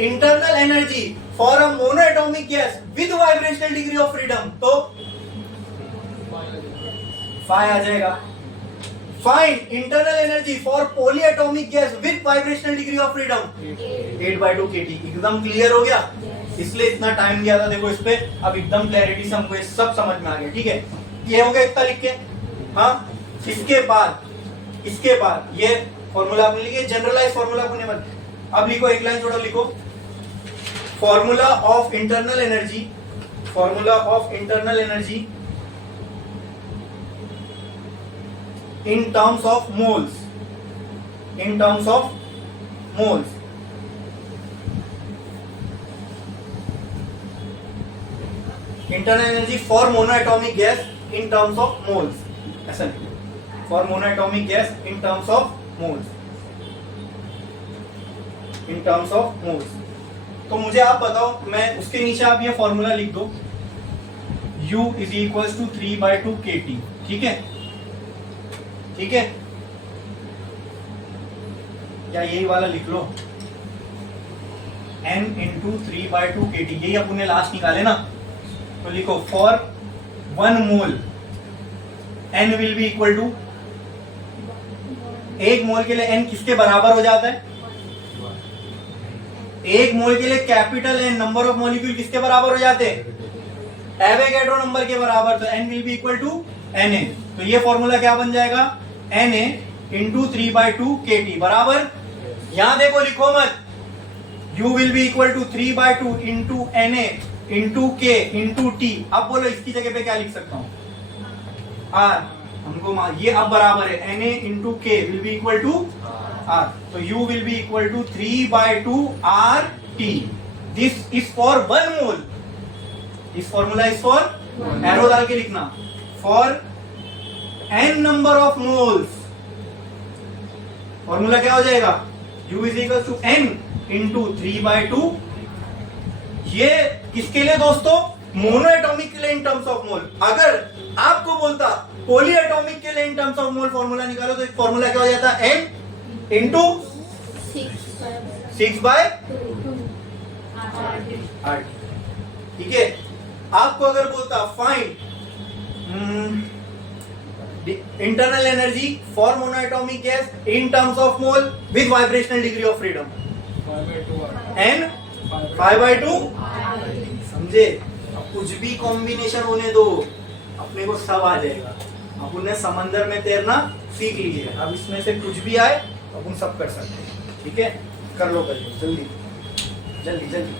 internal energy for a mono atomic gas with vibrational degree of freedom, तो 5 आ जाएगा। Find internal energy for polyatomic gas with vibrational degree of freedom, 8/2 kT। एकदम clear हो गया? इसलिए इतना टाइम दिया था देखो इस पे। अब एकदम क्लैरिटी से हमको ये सब समझ में आ गया। ठीक है, ये हो गया इतना लिख के। हाँ, इसके बाद ये फॉर्मूला आपने लिखे, जनरलाइज फॉर्मूला आपने मत। अब लिखो, एक लाइन छोड़ो, लिखो formula of internal energy, formula of internal energy in terms of moles, in terms of moles। Internal energy for monoatomic gas in terms of moles, ऐसा लिखो, for monoatomic gas in terms of moles, in terms of moles. तो मुझे आप बताओ, मैं उसके नीचे आप ये फॉर्मूला लिख दो, U is equal to 3/2 kT, ठीक है, ठीक है, या यही वाला लिख लो, N इंटू 3/2 kT, यही अपन ने लास्ट निकाले ना, तो लिखो for 1 mole N will be equal to, एक मोल के लिए N किसके बराबर हो जाता है, एक मोल के लिए capital N number of molecule किसके बराबर हो जाते हैं, एवोगैड्रो नंबर के बराबर, तो N will be equal to Na। तो ये फॉर्मूला क्या बन जाएगा, Na इंटू 3/2 kT बराबर, यहां देखो लिखो मत, U will be equal to 3/2 into Na into K into T। अब बोलो इसकी जगह पे क्या लिख सकता हूं, R, हमको ये अब बराबर है Na into K will be equal to R, तो U will be equal to 3/2 RT। This is for 1 mole, this formula is for, arrow डाल के लिखना, for n number of moles, formula क्या हो जाएगा, U is equal to n into 3/2, ये किसके लिए दोस्तों, मोनोएटॉमिक के लिए इन टर्म्स ऑफ मोल। अगर आपको बोलता पॉलीएटॉमिक के लिए इन टर्म्स ऑफ मोल फॉर्मूला निकालो, तो फॉर्मूला क्या हो जाता, n इंटू 6/8, ठीक है। आपको अगर बोलता find internal energy for monoatomic gas in terms of mole with vibrational degree of freedom, n 5/2, समझे। अब कुछ भी कॉम्बिनेशन होने दो, अपने को सब आ जाएगा। अपन ने समंदर में तैरना सीख लीजिए, अब इसमें से कुछ भी आए अपन सब कर सकते हैं, ठीक है। कर लो करिए, जल्दी जल्दी जल्दी।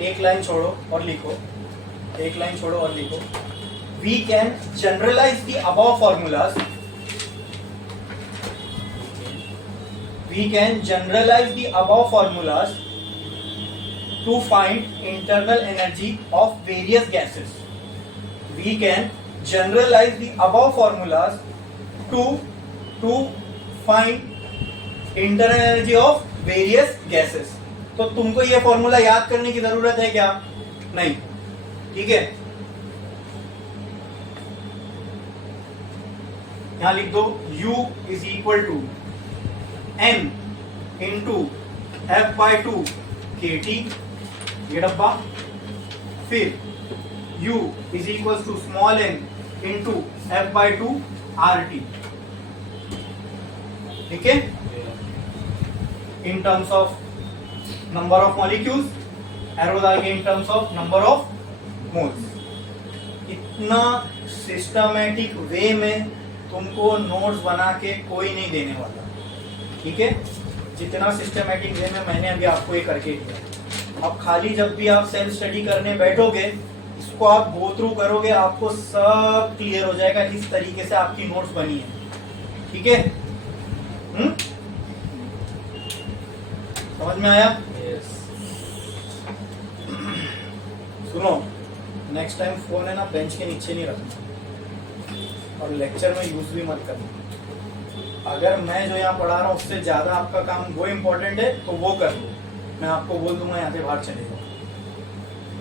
एक लाइन छोड़ो और लिखो, एक लाइन छोड़ो और लिखो, we can generalise the above formulas, we can generalise the above formulas to find internal energy of various gases, we can generalise the above formulas to find internal energy of various gases. तो तुमको ये formula याद करने की जरूरत है क्या, नहीं, ठीक है। यहां लिख दो U is equal to N into F/2 kT, ये डब्बा, फिर U is equal to small n into F/2 RT, ठीक है, in terms of number of molecules, arrow डाल के in terms of number of moles. इतना सिस्टमैटिक वे में तुमको नोट्स बना के कोई नहीं देने वाला, ठीक है। जितना सिस्टमैटिक वे में मैंने अभी आपको ये करके दिया, अब खाली जब भी आप सेल्फ स्टडी करने बैठोगे, इसको आप गो थ्रू करोगे, आपको सब क्लियर हो जाएगा। इस तरीके से आपकी नोट्स बनी है, ठीक है। समझ में आया? सुनो, नेक्स्ट टाइम फोन है ना बेंच के नीचे नहीं रखना और लेक्चर में यूज भी मत करना। अगर मैं जो यहाँ पढ़ा रहा हूँ उससे ज्यादा आपका काम वो इम्पोर्टेंट है तो वो कर लो, मैं आपको बोल दूंगा यहाँ से बाहर चले जाओ,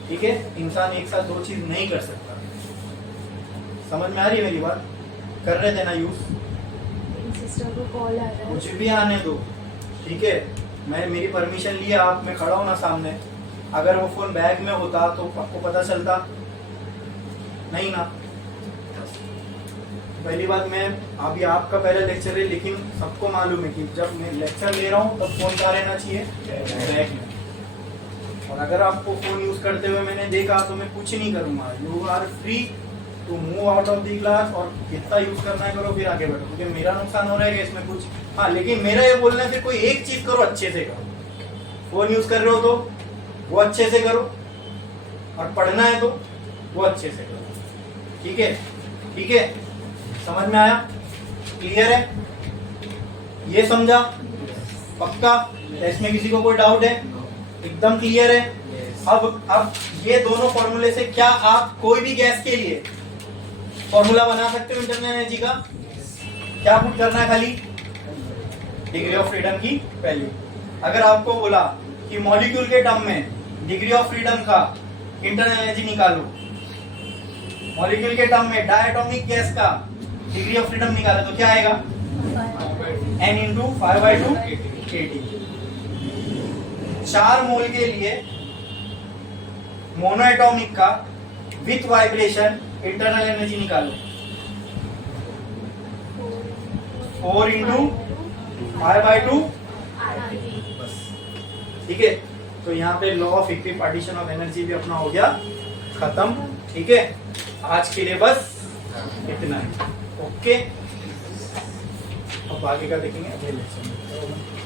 ठीक है। इंसान एक साथ दो चीज नहीं कर सकता। समझ में आ रही है मेरी बात? कर रहे थे ना यूज? सिस्टर को कॉल आ रहा है, कुछ भी आने दो, ठीक है। मैं मेरी परमिशन लिया, आप मैं खड़ा हूँ ना सामने, अगर वो फोन बैग में होता तो आपको पता चलता नहीं ना। पहली बात, मैं अभी आपका पहला लेक्चर है, लेकिन सबको मालूम है कि जब मैं लेक्चर ले रहा हूँ तब फोन कहाँ रहना चाहिए, बैग में। और अगर आपको फोन यूज करते हुए मैंने देखा तो मैं कुछ नहीं करूंगा, you are free to move out of the class और जितना यूज करना है करो, फिर आगे बढ़ो, क्योंकि मेरा नुकसान हो रहा है इसमें कुछ। हाँ, लेकिन मेरा ये बोलना है फिर कोई एक चीज करो, अच्छे से करो। फोन यूज कर रहे हो तो वो अच्छे से करो, और पढ़ना है तो वो अच्छे से करो। ठीक है, ठीक है, समझ में आया, क्लियर है, ये समझा पक्का? इसमें किसी को कोई डाउट है? एकदम क्लियर है। अब ये दोनों फॉर्मूले से क्या आप कोई भी गैस के लिए फॉर्मूला बना सकते हो इंटरनल एनर्जी का? क्या पुट करना है, खाली डिग्री ऑफ फ्रीडम की वैल्यू। अगर आपको बोला कि मॉलिक्यूल के टर्म में डिग्री ऑफ फ्रीडम का इंटरनल एनर्जी निकालो, मॉलिक्यूल के टर्म में डायटोमिक गैस का डिग्री ऑफ फ्रीडम निकालो, तो क्या आएगा? n into 5/2 kT। 4 मोल के लिए मोनोएटॉमिक का विथ वाइब्रेशन इंटरनल एनर्जी निकालो, 4 इंटू 5/2। ठीक है, तो यहाँ पे law of equipartition of energy भी अपना हो गया खत्म। ठीक है, आज के लिए बस इतना ही। ओके, अब आगे का देखेंगे अगले लेक्चर में।